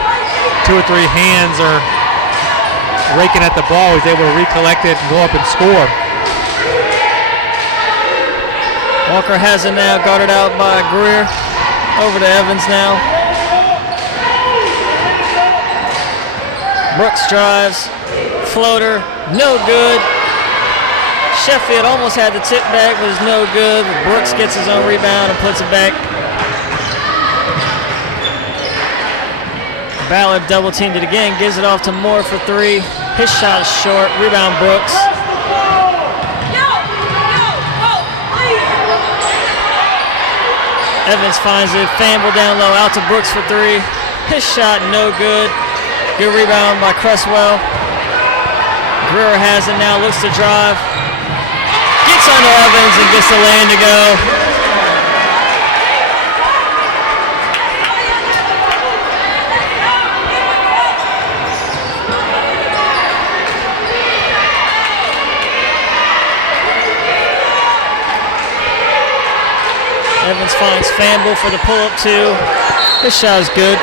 2 or 3 hands are raking at the ball. He's able to recollect it and go up and score. Walker has it now, guarded out by Greer. Over to Evans now. Brooks drives, floater, no good. Sheffield almost had the tip back, but it's no good. Brooks gets his own rebound and puts it back. Ballard double teamed it again, gives it off to Moore for 3. His shot is short, rebound Brooks. Evans finds it, Famble down low, out to Brooks for 3. His shot no good. Good rebound by Cresswell. Greer has it now, looks to drive. Gets under Evans and gets the lane to go. Evans finds Famble for the pull-up two. This shot is good.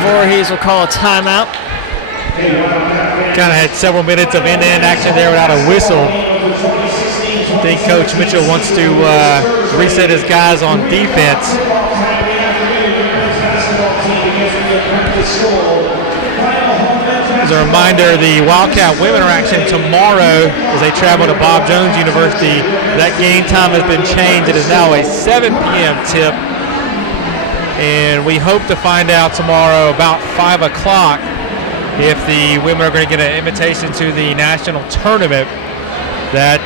Voorhees will call a timeout. Kind of had several minutes of end-to-end action there without a whistle. I think Coach Mitchell wants to reset his guys on defense. As a reminder, the Wildcat women are action tomorrow as they travel to Bob Jones University. That game time has been changed. It is now a 7 p.m. tip. And we hope to find out tomorrow about 5 o'clock if the women are going to get an invitation to the national tournament. That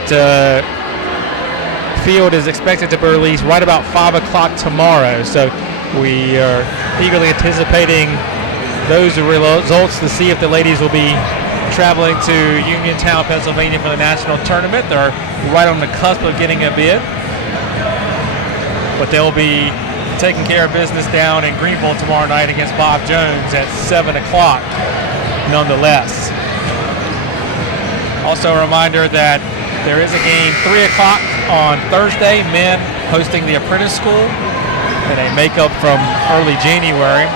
field is expected to be released right about 5 o'clock tomorrow. So we are eagerly anticipating those results to see if the ladies will be traveling to Uniontown, Pennsylvania for the national tournament. They're right on the cusp of getting a bid. But they'll be taking care of business down in Greenville tomorrow night against Bob Jones at 7 o'clock nonetheless. Also a reminder that there is a game 3 o'clock on Thursday, men hosting the apprentice school in a makeup from early January.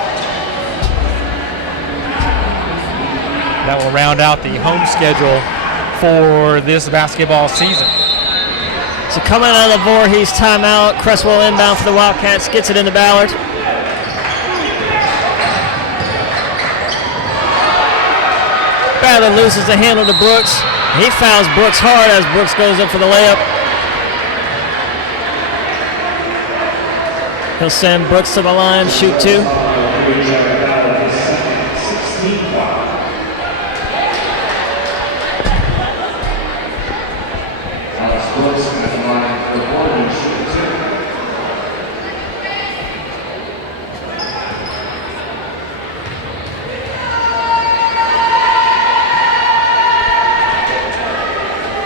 That will round out the home schedule for this basketball season. So coming out of the Voorhees timeout, Cresswell inbound for the Wildcats, gets it into Ballard. Ballard loses the handle to Brooks. He fouls Brooks hard as Brooks goes up for the layup. He'll send Brooks to the line, shoot two.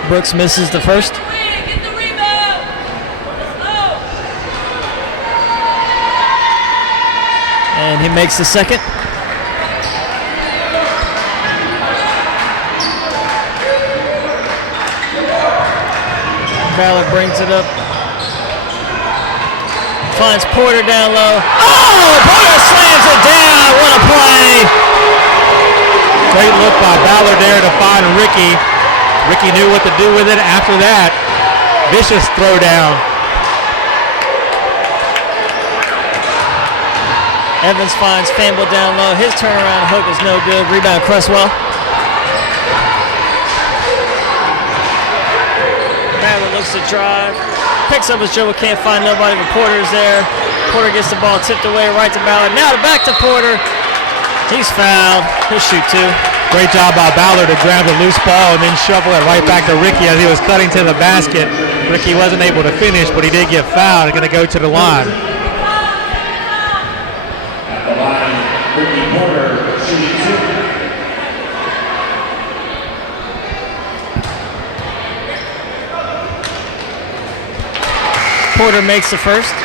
Brooks misses the first. Get the rebound. Let's go. And he makes the second. Ballard brings it up. Finds Porter down low. Oh, Porter slams it down. What a play. Great look by Ballard there to find Ricky. Ricky knew what to do with it after that. Vicious throwdown. Evans finds Famble down low. His turnaround hook is no good. Rebound Cresswell. Ballard looks to drive. Picks up his dribble. Can't find nobody, but Porter's there. Porter gets the ball tipped away right to Ballard. Now back to Porter. He's fouled. He'll shoot two. Great job by Ballard to grab the loose ball and then shovel it right back to Ricky as he was cutting to the basket. Ricky wasn't able to finish, but he did get fouled. Going to go to the line. At the line, Ricky Porter shooting two. Porter makes the first.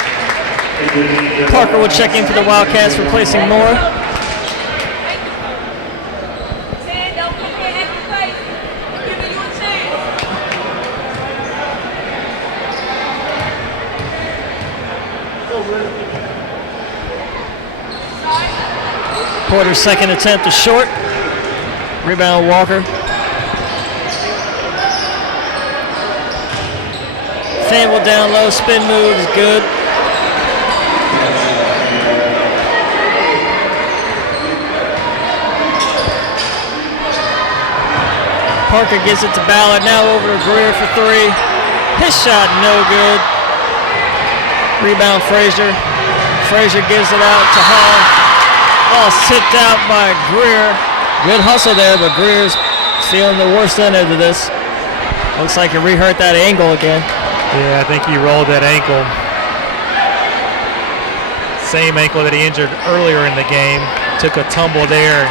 Parker will check in for the Wildcats, replacing Moore. Porter's second attempt is short. Rebound Walker. Famble down low, spin move is good. Parker gives it to Ballard, now over to Greer for three. His shot no good. Rebound Frazier. Frazier gives it out to Hall. Ball tipped out by Greer. Good hustle there, but Greer's feeling the worst end of this. Looks like he re-hurt that ankle again. Yeah, I think he rolled that ankle. Same ankle that he injured earlier in the game. took a tumble there.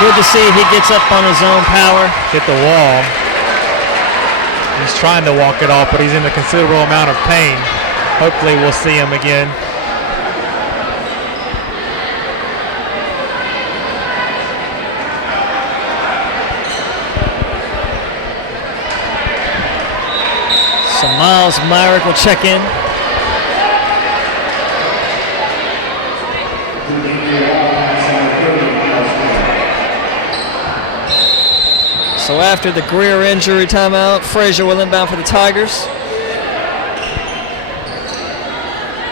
Good to see he gets up on his own power. Hit the wall. He's trying to walk it off, but he's in a considerable amount of pain. Hopefully we'll see him again. So Miles Myrick will check in. So after the Greer injury timeout, Frazier will inbound for the Tigers.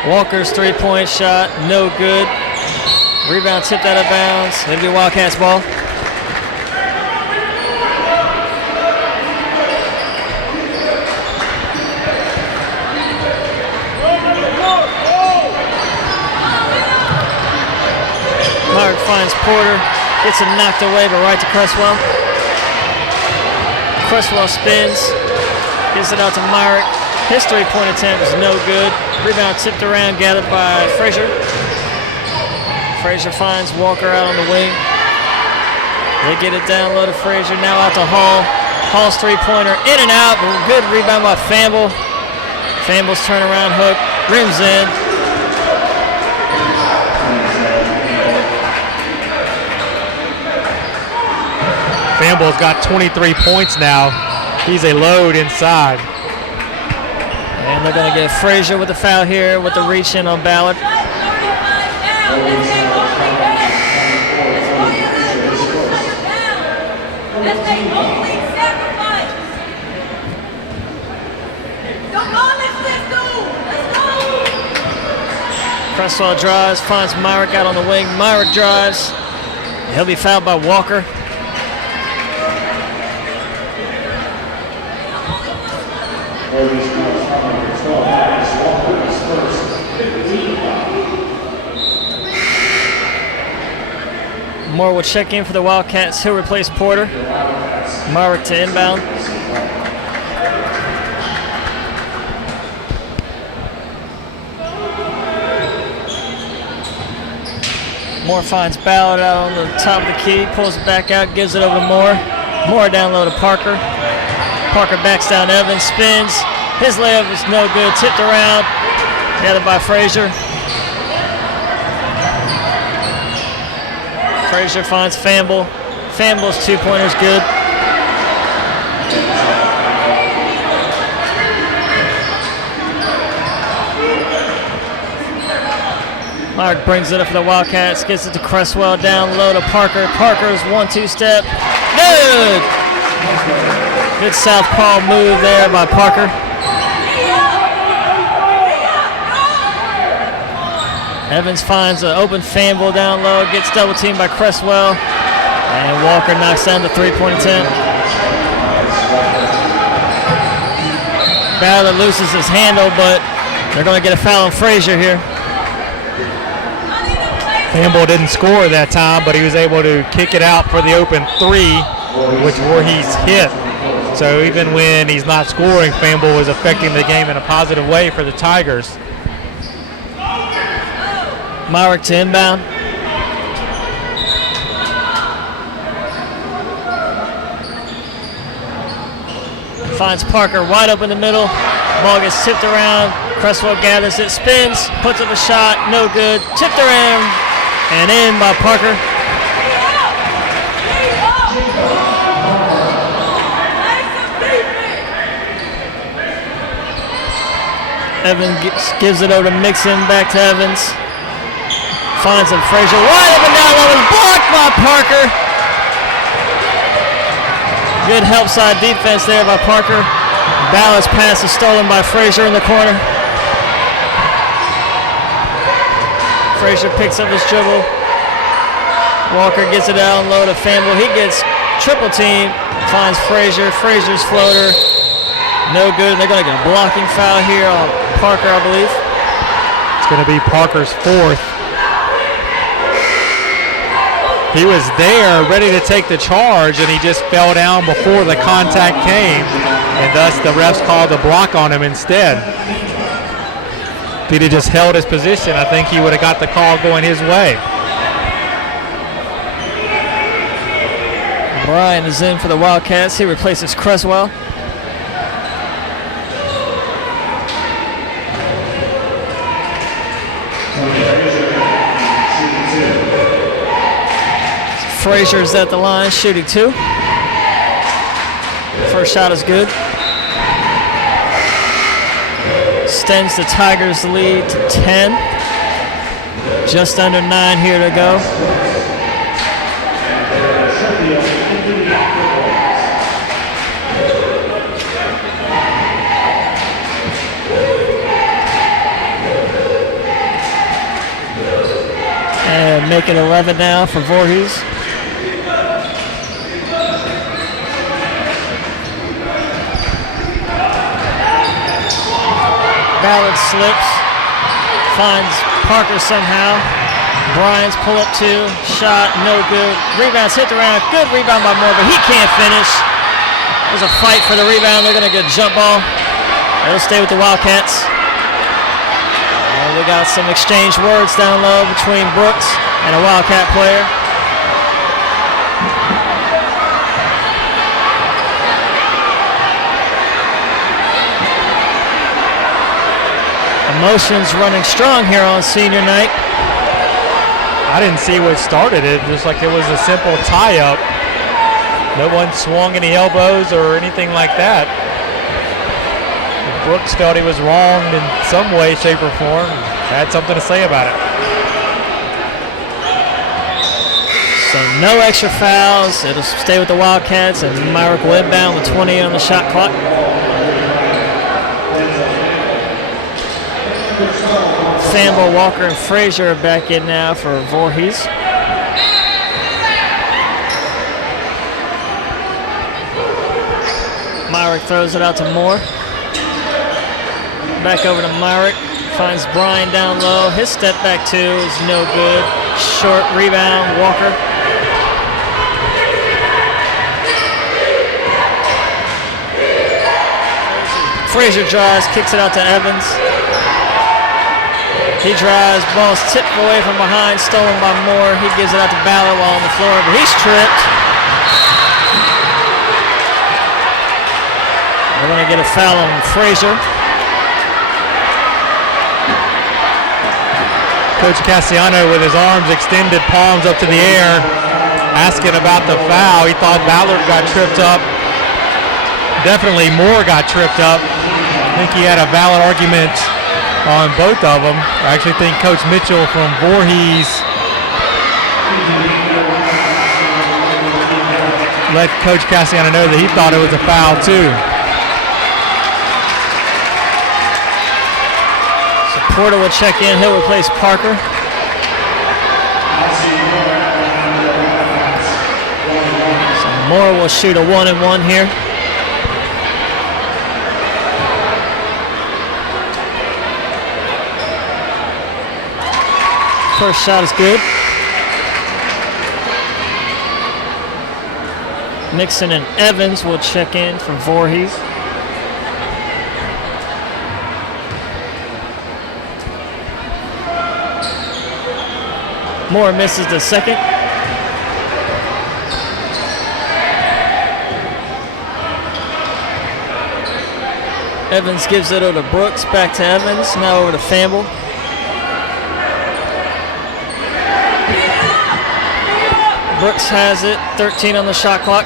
Walker's three-point shot, no good. Rebound tipped out of bounds. It'll be Wildcats ball. Myrick finds Porter, gets it knocked away, but right to Cresswell. Cresswell spins, gives it out to Myrick. His three-point attempt is no good. Rebound tipped around, gathered by Frazier. Frazier finds Walker out on the wing. They get it down low to Frazier, now out to Hall. Hall's three-pointer in and out, but good rebound by Famble. Famble's turnaround hook, rims in. Famble's got 23 points now. He's a load inside. And they're going to get Frazier with the foul here with the reach in on Ballard. Cresswell drives, finds Myrick out on the wing. Myrick drives. He'll be fouled by Walker. Moore will check in for the Wildcats. He'll replace Porter. Myrick to inbound. Moore finds Ballard out on the top of the key, pulls it back out, gives it over to Moore. Moore down low to Parker. Parker backs down Evans, spins. His layup is no good, tipped around. Gathered by Frazier. Frazier finds Famble. Famble's two-pointer's good. Myrick brings it up for the Wildcats, gets it to Cresswell, down low to Parker. Parker's 1-2 step. Good! Good southpaw move there by Parker. Evans finds an open Famble down low, gets double teamed by Cresswell, and Walker knocks down the three-point attempt. Ballard loses his handle, but they're going to get a foul on Frazier here. Famble didn't score that time, but he was able to kick it out for the open three, which where he's hit. So even when he's not scoring, Famble is affecting the game in a positive way for the Tigers. Myrick to inbound. Finds Parker wide open in the middle. Ball gets tipped around. Cresswell gathers it, spins, puts up a shot, no good. Tipped around and in by Parker. Evans gives it over to Mixon, back to Evans. Finds him, Frazier wide open down low, is blocked by Parker. Good help side defense there by Parker. Ballard's pass is stolen by Frazier in the corner. Frazier picks up his dribble. Walker gets it down low to Famble. He gets triple team, finds Frazier. Frazier's floater, no good. They're going to get a blocking foul here on Parker, I believe. It's going to be Parker's fourth. He was there ready to take the charge, and he just fell down before the contact came, and thus the refs called the block on him instead. he'd have just held his position, I think he would have got the call going his way. Bryan is in for the Wildcats. He replaces Creswell. Frazier's at the line, shooting 2. First shot is good. Extends the Tigers' lead to 10. Just under 9 here to go. And make it 11 now for Voorhees. Ballard slips, finds Parker somehow. Bryan's pull up 2, shot, no good. Rebound's hit around, good rebound by Moore, but he can't finish. There's a fight for the rebound. They're gonna get a jump ball. It'll stay with the Wildcats. And we got some exchange words down low between Brooks and a Wildcat player. Emotions running strong here on senior night. I didn't see what started it, just like it was a simple tie-up. No one swung any elbows or anything like that. Brooks felt he was wronged in some way, shape, or form. Had something to say about it. So no extra fouls. It'll stay with the Wildcats, and Myrick will inbound with 20 on the shot clock. Sambo, Walker, and Frazier are back in now for Voorhees. Myrick throws it out to Moore. Back over to Myrick. Finds Bryan down low. His step back 2 is no good. Short rebound, Walker. Frazier drives, kicks it out to Evans. He drives, ball's tipped away from behind, stolen by Moore. He gives it out to Ballard while on the floor, but he's tripped. They're going to get a foul on Frazier. Coach Cassiano with his arms extended, palms up to the air, asking about the foul. He thought Ballard got tripped up. Definitely Moore got tripped up. I think he had a valid argument on both of them. I actually think Coach Mitchell from Voorhees let Coach Cassiano know that he thought it was a foul too. So Porter will check in. He'll replace Parker. So Moore will shoot a 1-and-1 here. First shot is good. Nixon and Evans will check in for Voorhees. Moore misses the second. Evans gives it over to Brooks, back to Evans, now over to Famble. Brooks has it, 13 on the shot clock.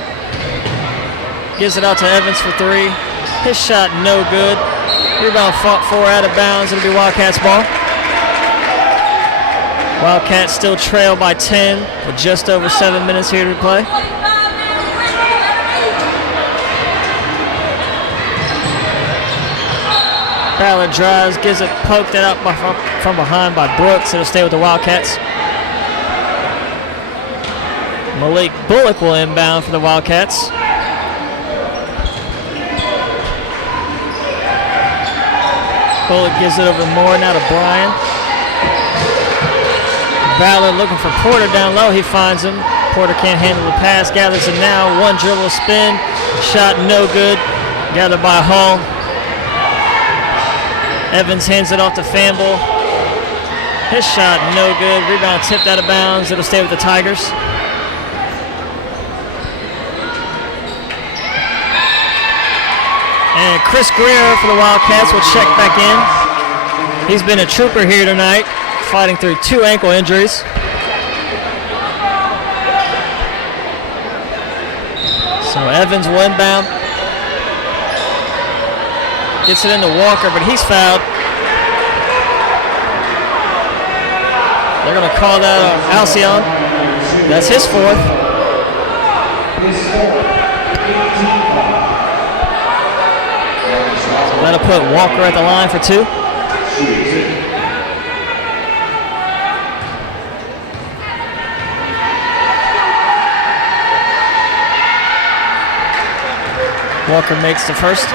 Gives it out to Evans for 3. His shot no good. Rebound fought for out of bounds. It'll be Wildcats ball. Wildcats still trail by 10 with just over 7 minutes here to play. Ballard drives, gives it poked it up from behind by Brooks. It'll stay with the Wildcats. Malik Bullock will inbound for the Wildcats. Bullock gives it over to Moore, now to Bryan. Ballard looking for Porter down low. He finds him. Porter can't handle the pass. Gathers it now. One dribble spin. Shot no good. Gathered by Hall. Evans hands it off to Famble. His shot no good. Rebound tipped out of bounds. It'll stay with the Tigers. And Chris Greer for the Wildcats will check back in. He's been a trooper here tonight, fighting through 2 ankle injuries. So Evans will inbound. Gets it into Walker, but he's fouled. They're going to call that Alcyon. That's his 4th. So that'll put Walker at the line for 2. Walker makes the first.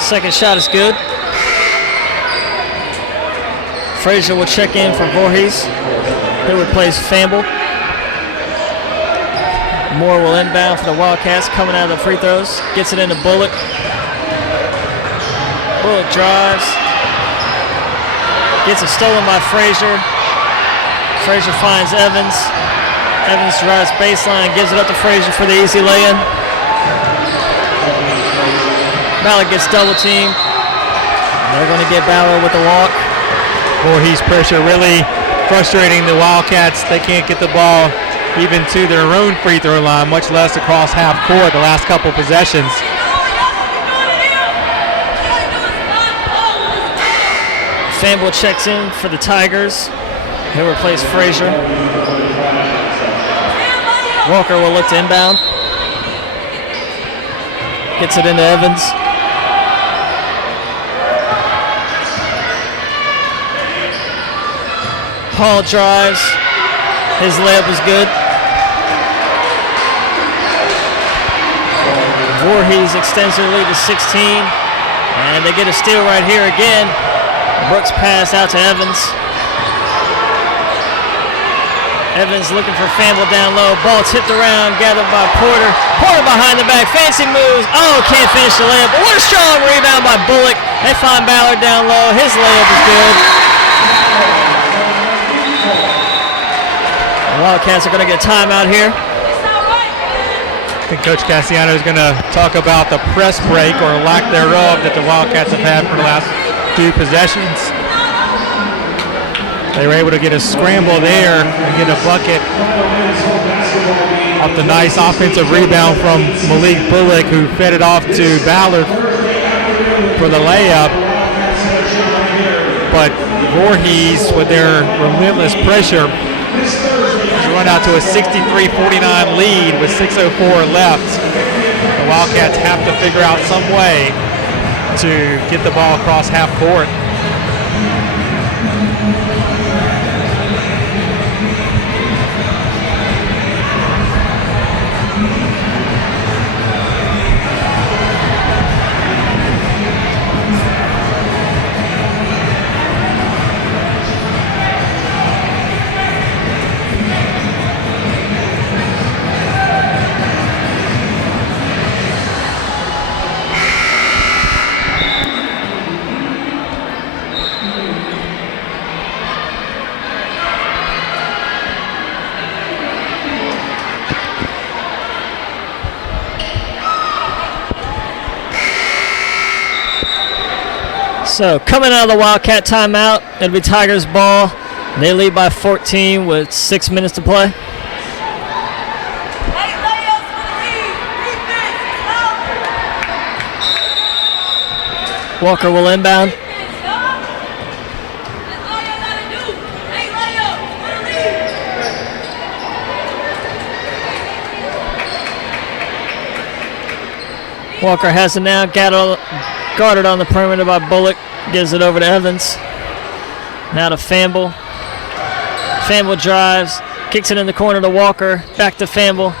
Second shot is good. Frazier will check in for Voorhees. He'll replace Famble. Moore will inbound for the Wildcats coming out of the free throws. Gets it into Bullock. Bullock drives. Gets it stolen by Frazier. Frazier finds Evans. Evans drives baseline, gives it up to Frazier for the easy lay-in. Ballard gets double teamed. They're going to get Ballard with the walk. Voorhees pressure really frustrating the Wildcats. They can't get the ball even to their own free throw line, much less across half court the last couple possessions. Famble checks in for the Tigers. He'll replace Frazier. Walker will look to inbound. Gets it into Evans. Hall drives. His layup is good. Voorhees extends their lead to 16. And they get a steal right here again. Brooks pass out to Evans. Evans looking for Famble down low. Ball tipped around, gathered by Porter. Porter behind the back, fancy moves. Oh, can't finish the layup. But what a strong rebound by Bullock. They find Ballard down low. His layup is good. The Wildcats are going to get a timeout here. I think Coach Cassiano is going to talk about the press break or lack thereof that the Wildcats have had for the last 2 possessions. They were able to get a scramble there and get a bucket off the nice offensive rebound from Malik Bullock, who fed it off to Ballard for the layup. But Voorhees, with their relentless pressure, has run out to a 63-49 lead with 6:04 left. The Wildcats have to figure out some way to get the ball across half court. So coming out of the Wildcat timeout, it'll be Tigers ball. They lead by 14 with 6 minutes to play. Walker will inbound. Walker has it now, guarded on the perimeter by Bullock. Gives it over to Evans. Now to Famble. Famble drives, kicks it in the corner to Walker. Back to Famble.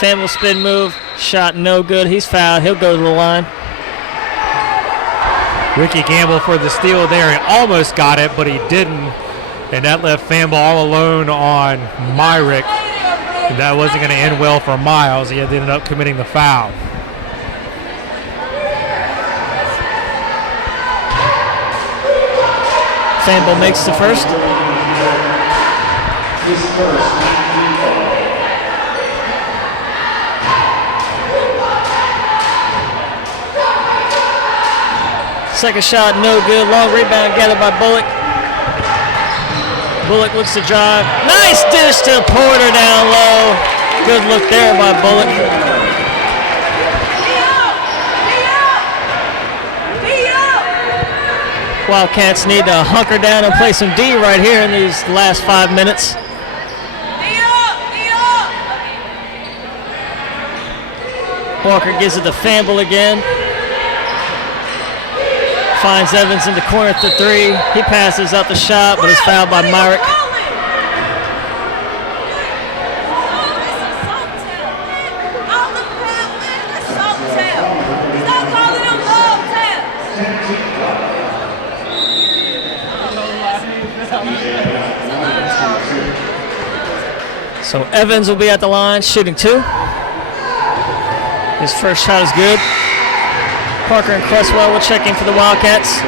Famble spin move. Shot no good. He's fouled. He'll go to the line. Ricky Gamble for the steal there. He almost got it, but he didn't. And that left Fanball all alone on Myrick. And that wasn't going to end well for Miles. He ended up committing the foul. Fanball makes the first. Second shot, no good. Long rebound gathered by Bullock. Bullock looks to drive. Nice dish to Porter down low. Good look there by Bullock. Wildcats need to hunker down and play some D right here in these last 5 minutes. Walker gives it to Fanball again. Finds Evans in the corner at the three. He passes out the shot, but is fouled by Myrick. So Evans will be at the line, shooting 2. His first shot is good. Parker and Cresswell will check in for the Wildcats.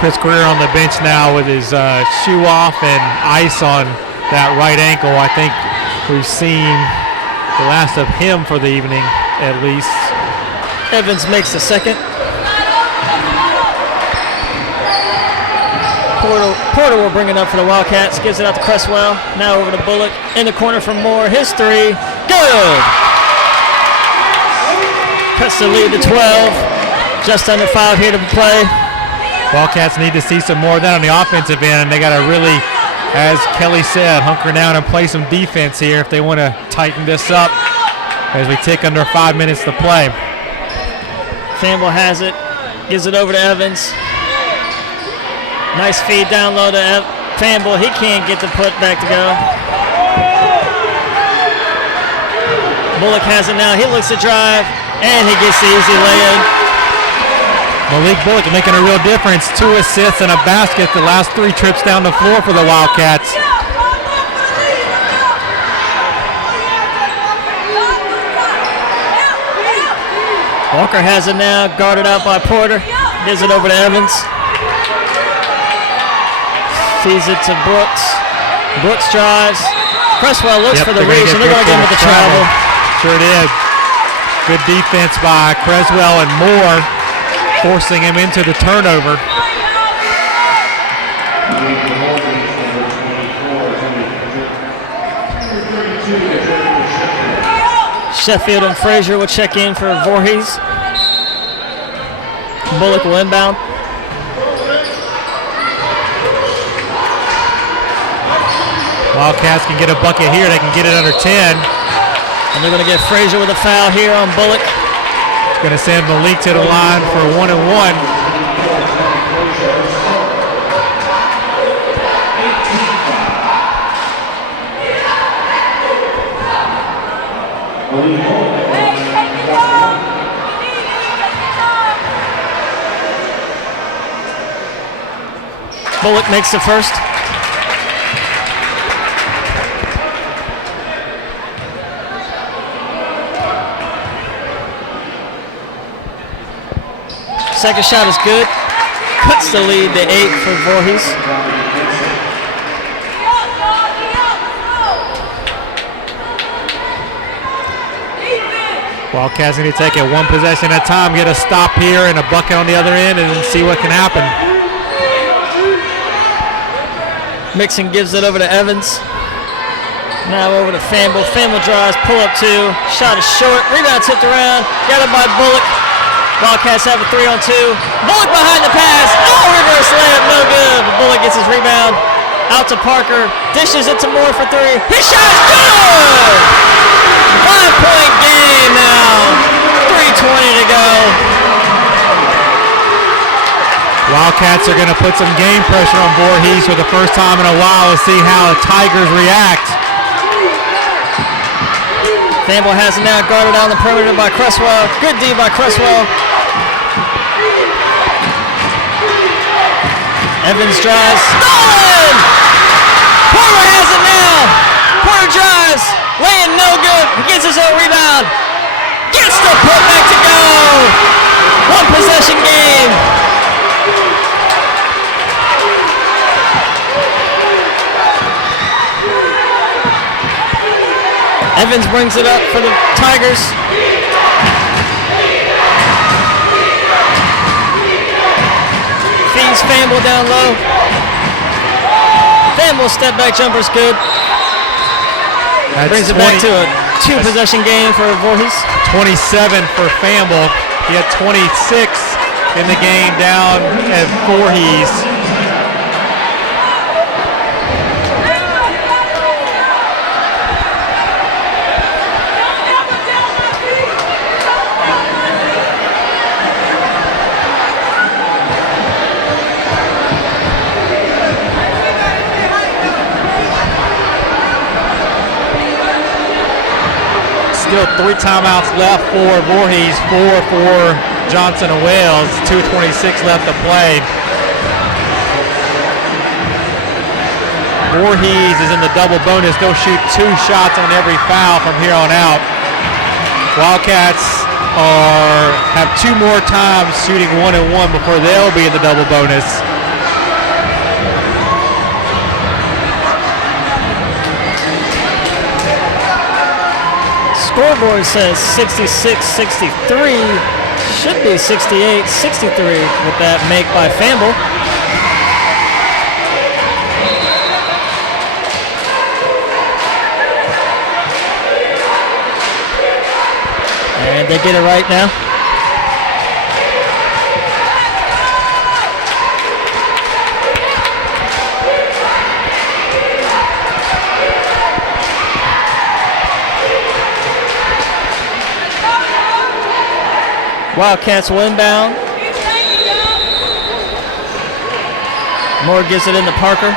Chris Greer on the bench now with his shoe off and ice on that right ankle. I think we've seen the last of him for the evening, at least. Evans makes the second. Porter will bring it up for the Wildcats. Gives it out to Cresswell. Now over to Bullock. In the corner for Moore. His three. Good! Cuts the lead to 12. Just under 5 here to play. Wildcats need to see some more of that on the offensive end. They got to really, as Kelly said, hunker down and play some defense here if they want to tighten this up as we tick under 5 minutes to play. Fanball has it. Gives it over to Evans. Nice feed down low to Fanball. He can't get the put back to go. Bullock has it now. He looks to drive, and he gets the easy lay-in. Malik Bullock making a real difference. 2 assists and a basket the last 3 trips down the floor for the Wildcats. Walker has it now, guarded out by Porter. Gives it over to Evans. Feeds it to Brooks. Brooks drives. Cresswell looks for the reach, and they're going to give him the travel. Sure did. Good defense by Cresswell and Moore, forcing him into the turnover. Sheffield and Frazier will check in for Voorhees. Bullock will inbound. Wildcats can get a bucket here. They can get it under 10. And they're going to get Frazier with a foul here on Bullock. Going to send Malik to the line for 1 and 1. Bullock makes the first. Second shot is good. Cuts the lead to 8 for Voorhees. Wildcats need to take it 1 possession at a time, get a stop here and a bucket on the other end, and then see what can happen. Mixon gives it over to Evans. Now over to Fanball. Fanball drives, pull up 2. Shot is short. Rebound tipped around. Got it by Bullock. Wildcats have a 3-on-2. Bullock behind the pass. Oh, reverse layup, no good. But Bullock gets his rebound. Out to Parker. Dishes it to Moore for 3. His shot is good! 5-point game now. 3:20 to go. Wildcats are going to put some game pressure on Voorhees for the first time in a while to see how the Tigers react. Fanble has it now, guarded on the perimeter by Cresswell. Good D by Cresswell. Evans drives. Stolen! Porter has it now. Porter drives. Laying no good. He gets his own rebound. Gets the putback to go. One possession game. Evans brings it up for the Tigers. Feeds Fanble down low. Fanble step back jumper's good. Brings it back to a 2-possession game for Voorhees. 27 for Fanble. He had 26 in the game down at Voorhees. Still 3 timeouts left for Voorhees, 4 for Johnson and Wales, 2:26 left to play. Voorhees is in the double bonus. They'll shoot 2 shots on every foul from here on out. Wildcats have 2 more times shooting 1 and 1 before they'll be in the double bonus. Scoreboard says 66-63. Should be 68-63 with that make by Fanble. And they get it right now. Wildcats will inbound. Moore gives it into Parker.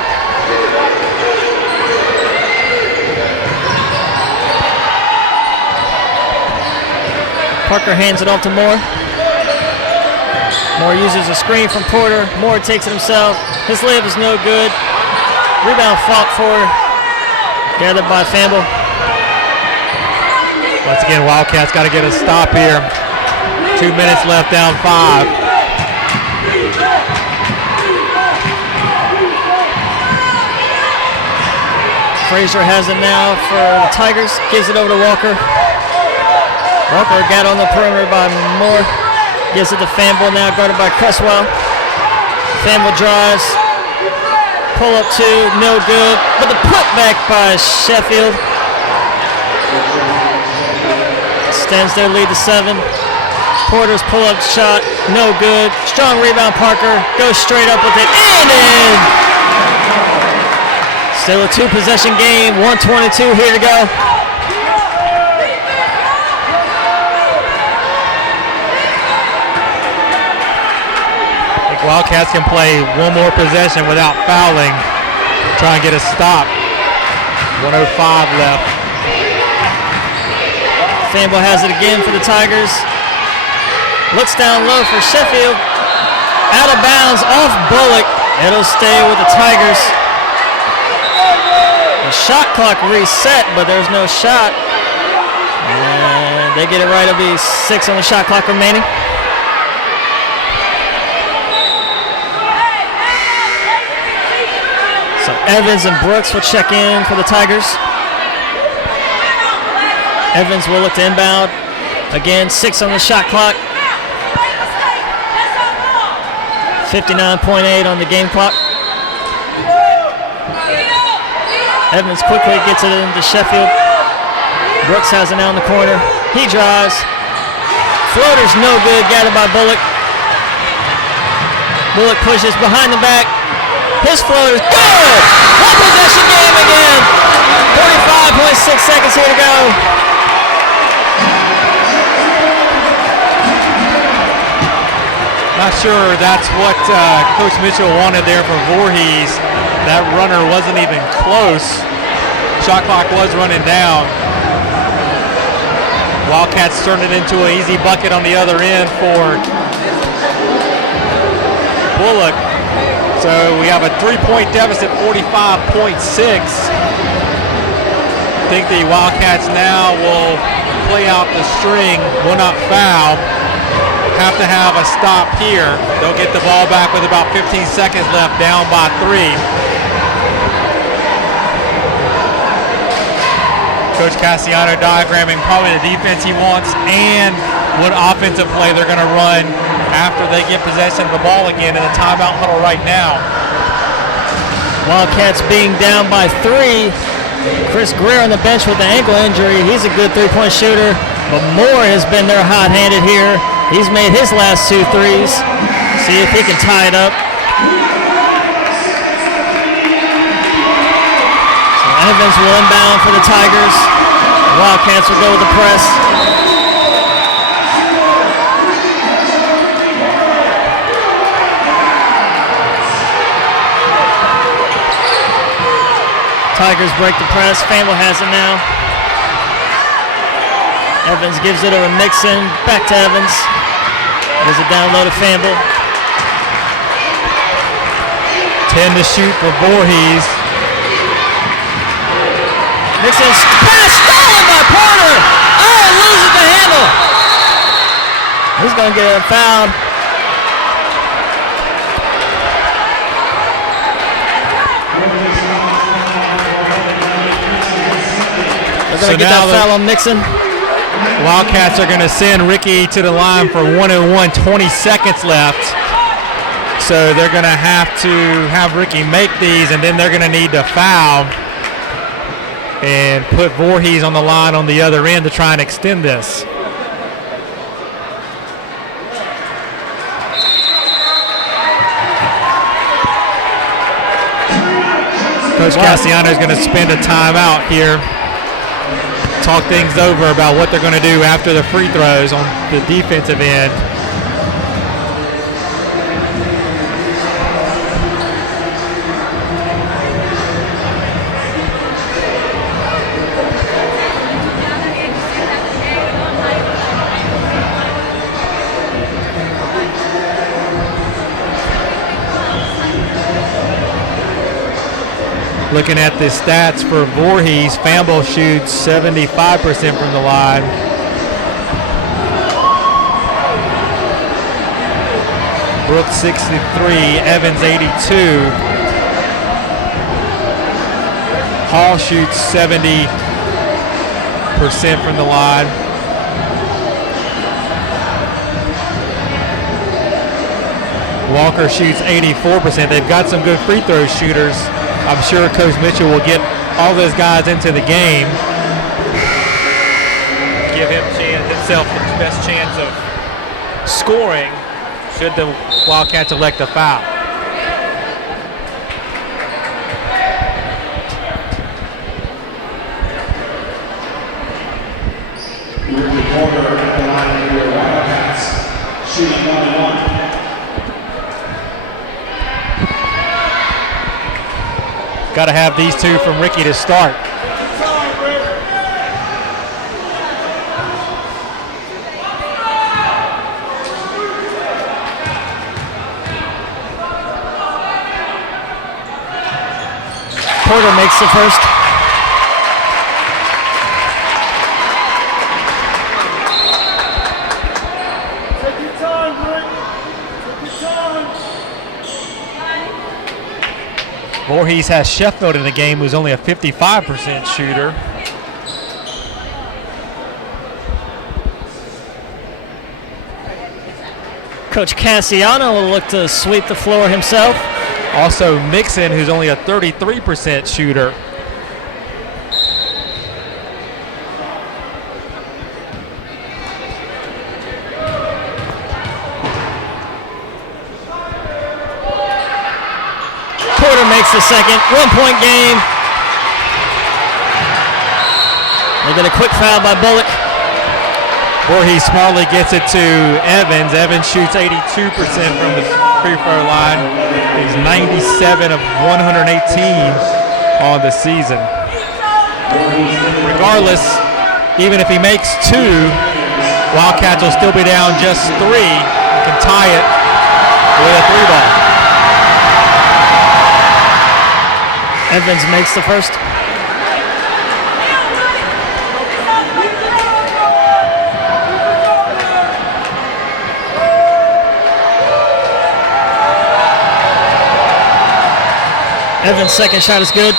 Parker hands it off to Moore. Moore uses a screen from Porter. Moore takes it himself. His layup is no good. Rebound fought for. Gathered by Fanble. Once again, Wildcats got to get a stop here. 2 minutes left, down 5. Frazier has it now for the Tigers. Gives it over to Walker. Walker got on the perimeter by Moore. Gives it to Fanble now, guarded by Cresswell. Fanble drives. Pull up 2, no good. But the putback by Sheffield extends their lead to 7. Porter's pull-up shot, no good. Strong rebound, Parker goes straight up with it and in. Still a 2-possession game, 1:22 here to go. I think Wildcats can play 1 more possession without fouling. Try and get a stop. 1:05 left. Fanble has it again for the Tigers. Looks down low for Sheffield. Out of bounds off Bullock. It'll stay with the Tigers. The shot clock reset, but there's no shot. And they get it right. It'll be 6 on the shot clock remaining. So Evans and Brooks will check in for the Tigers. Evans will look to inbound. Again, 6 on the shot clock. 59.8 on the game clock. Evans quickly gets it into Sheffield. Brooks has it now in the corner. He drives. Floater's no good, gathered by Bullock. Bullock pushes behind the back. His floater's good! 1 possession game again. 45.6 seconds here to go. Not sure that's what Coach Mitchell wanted there for Voorhees. That runner wasn't even close. Shot clock was running down. Wildcats turn it into an easy bucket on the other end for Bullock. So we have a 3-point deficit, 45.6. I think the Wildcats now will play out the string, will not foul. Have to have a stop here. They'll get the ball back with about 15 seconds left, down by 3. Coach Cassiano diagramming probably the defense he wants and what offensive play they're going to run after they get possession of the ball again in the timeout huddle right now. Wildcats being down by 3. Chris Greer on the bench with the ankle injury. He's a good three-point shooter, but Moore has been there hot-handed here. He's made his last 2 threes. See if he can tie it up. Evans will inbound for the Tigers. Wildcats will go with the press. Tigers break the press. Famble has it now. Evans gives it over Mixon. Back to Evans. There's a down low to Famble. 10 to shoot for Voorhees. Mixon's pass stolen by Porter. Oh, loses the handle. He's going to get a foul. They're going to get that foul on Mixon. Wildcats are going to send Ricky to the line for 1-on-1, 20 seconds left. So they're going to have Ricky make these, and then they're going to need to foul and put Voorhees on the line on the other end to try and extend this. Coach Cassiano is going to spend a timeout here, talk things over about what they're going to do after the free throws on the defensive end. Looking at the stats for Voorhees, Famble shoots 75% from the line. Brooks 63, Evans 82. Hall shoots 70% from the line. Walker shoots 84%. They've got some good free throw shooters. I'm sure Coach Mitchell will get all those guys into the game. Give himself the best chance of scoring should the Wildcats elect a foul. Ricky Porter at the line for the Wildcats, shooting 1-1. Got to have these two from Ricky to start. Porter makes the first. Take your time, Rick. Take your time. Voorhees has Sheffield in the game, who's only a 55% shooter. Coach Cassiano will look to sweep the floor himself. Also Mixon, who's only a 33% shooter. Porter makes the second. 1-point game. They get a quick foul by Bullock. Voorhees smartly gets it to Evans. Evans shoots 82% from the free throw line. He's 97 of 118 on the season. Regardless, even if he makes 2, Wildcats will still be down just 3 and can tie it with a 3-ball. Evans makes the first. Evans' second shot is good.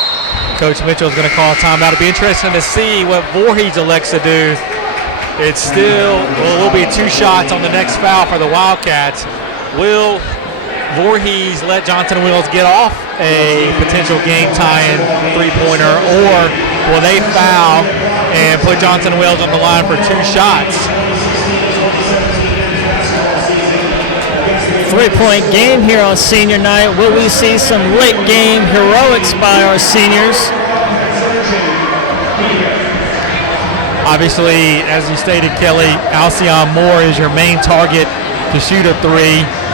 Coach Mitchell is going to call a timeout. It'll be interesting to see what Voorhees elects to do. It's still, well, it will be 2 shots on the next foul for the Wildcats. Will Voorhees let Johnson Wills get off a potential game-tying 3-pointer, or will they foul and put Johnson Wills on the line for 2 shots? 3-point game here on senior night. Will we see some late game heroics by our seniors? Obviously, as you stated, Kelly, Alcyon Moore is your main target to shoot a 3.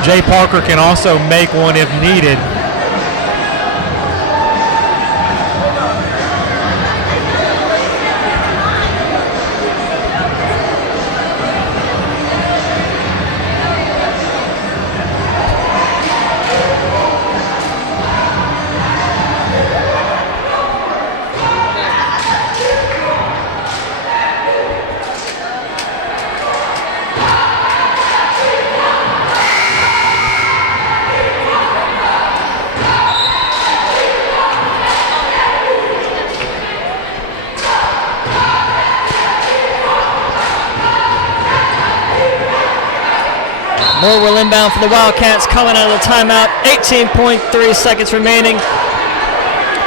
Jay Parker can also make one if needed. Moore will inbound for the Wildcats coming out of the timeout. 18.3 seconds remaining.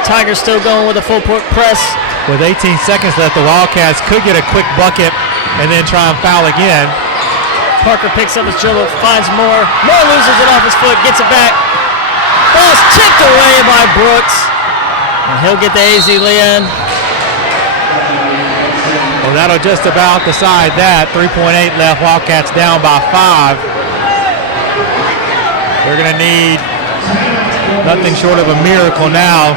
Tigers still going with a full court press. With 18 seconds left, the Wildcats could get a quick bucket and then try and foul again. Parker picks up his dribble, finds Moore. Moore loses it off his foot, gets it back. Ball's chipped away by Brooks. And he'll get the AZ lay-in. Well, that'll just about decide that. 3.8 left, Wildcats down by 5. They're going to need nothing short of a miracle now.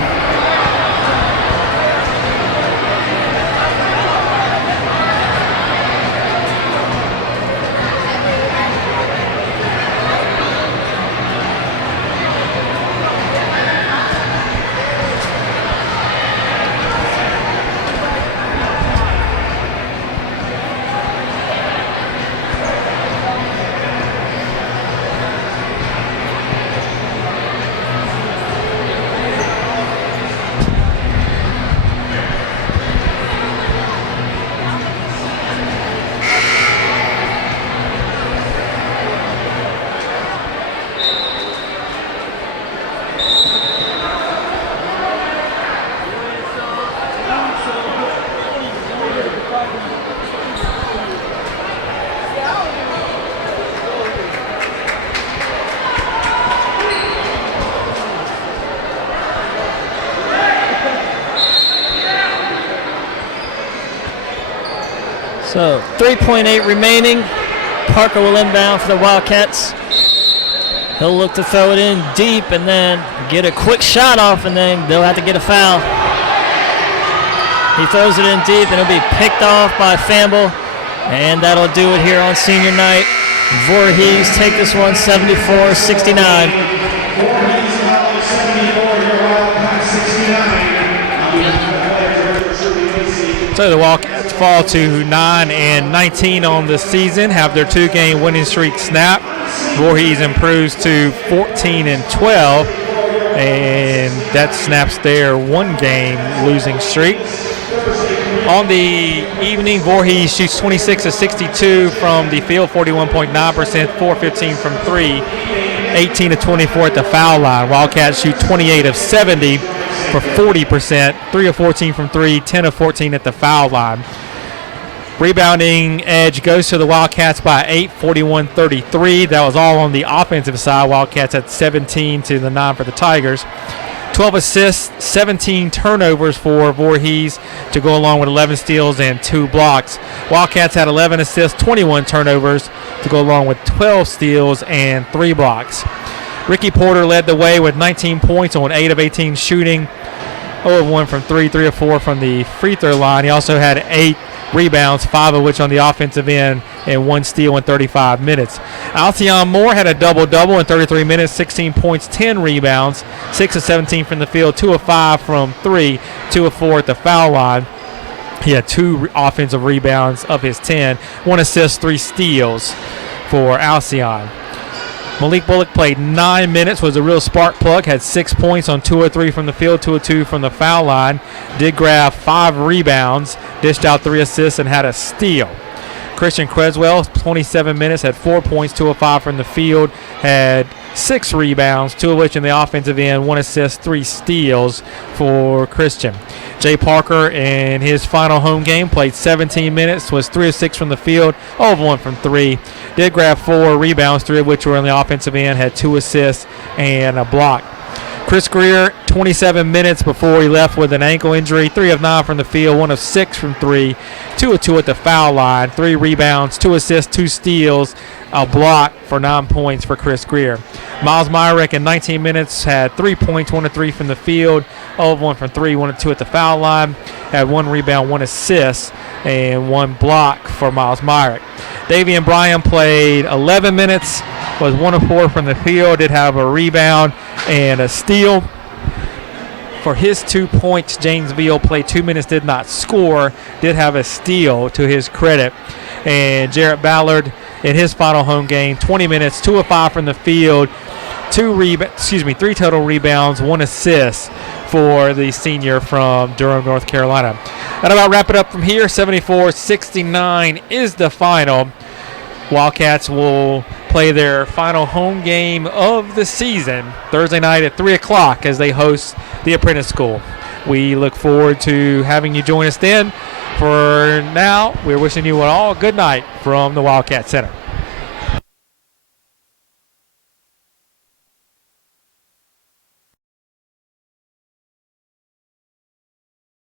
So 3.8 remaining. Parker will inbound for the Wildcats. He'll look to throw it in deep and then get a quick shot off, and then they'll have to get a foul. He throws it in deep, and it'll be picked off by Famble, and that'll do it here on senior night. Voorhees take this one 74-69. So the Wildcats fall to 9-19 on the season, have their 2-game winning streak snapped. Voorhees improves to 14-12, and that snaps their 1-game losing streak. On the evening, Voorhees shoots 26 of 62 from the field, 41.9%, 4-15 from 3, 18 of 24 at the foul line. Wildcats shoot 28 of 70 for 40%, 3 of 14 from 3, 10 of 14 at the foul line. Rebounding edge goes to the Wildcats by 8, 41-33. That was all on the offensive side. Wildcats at 17 to the 9 for the Tigers. 12 assists, 17 turnovers for Voorhees to go along with 11 steals and 2 blocks. Wildcats had 11 assists, 21 turnovers to go along with 12 steals and 3 blocks. Ricky Porter led the way with 19 points on 8 of 18 shooting, 0 of 1 from 3, 3 of 4 from the free throw line. He also had 8 rebounds, 5 of which on the offensive end, and 1 steal in 35 minutes. Alcyon Moore had a double-double in 33 minutes, 16 points, 10 rebounds, 6 of 17 from the field, 2 of 5 from 3, 2 of 4 at the foul line. He had 2 offensive rebounds of his 10, 1 assist, 3 steals for Alcyon. Malik Bullock played 9 minutes, was a real spark plug, had 6 points on 2 of 3 from the field, 2 of 2 from the foul line, did grab 5 rebounds, dished out 3 assists, and had a steal. Christian Creswell, 27 minutes, had 4 points, 2 of 5 from the field, had 6 rebounds, 2 of which in the offensive end, 1 assist, 3 steals for Christian. Jay Parker in his final home game played 17 minutes, was 3 of 6 from the field, 0 of 1 from 3. Did grab 4 rebounds, 3 of which were on the offensive end, had 2 assists and a block. Chris Greer, 27 minutes before he left with an ankle injury, 3 of 9 from the field, 1 of 6 from 3, 2 of 2 at the foul line, 3 rebounds, 2 assists, 2 steals, a block for 9 points for Chris Greer. Miles Myrick in 19 minutes had 3 points, 1 of 3 from the field, 0 of 1 from 3, 1 of 2 at the foul line, had 1 rebound, 1 assist, and 1 block for Miles Myrick. Davian Bryan played 11 minutes, was 1 of 4 from the field, did have a rebound and a steal. For his 2 points, James Veal played 2 minutes, did not score, did have a steal to his credit. And Jarrett Ballard in his final home game, 20 minutes, 2 of 5 from the field, 3 total rebounds, 1 assist for the senior from Durham, North Carolina. That'll about wrap it up from here. 74-69 is the final. Wildcats will play their final home game of the season Thursday night at 3 o'clock as they host the Apprentice School. We look forward to having you join us then. For now, we're wishing you all a good night from the Wildcat Center.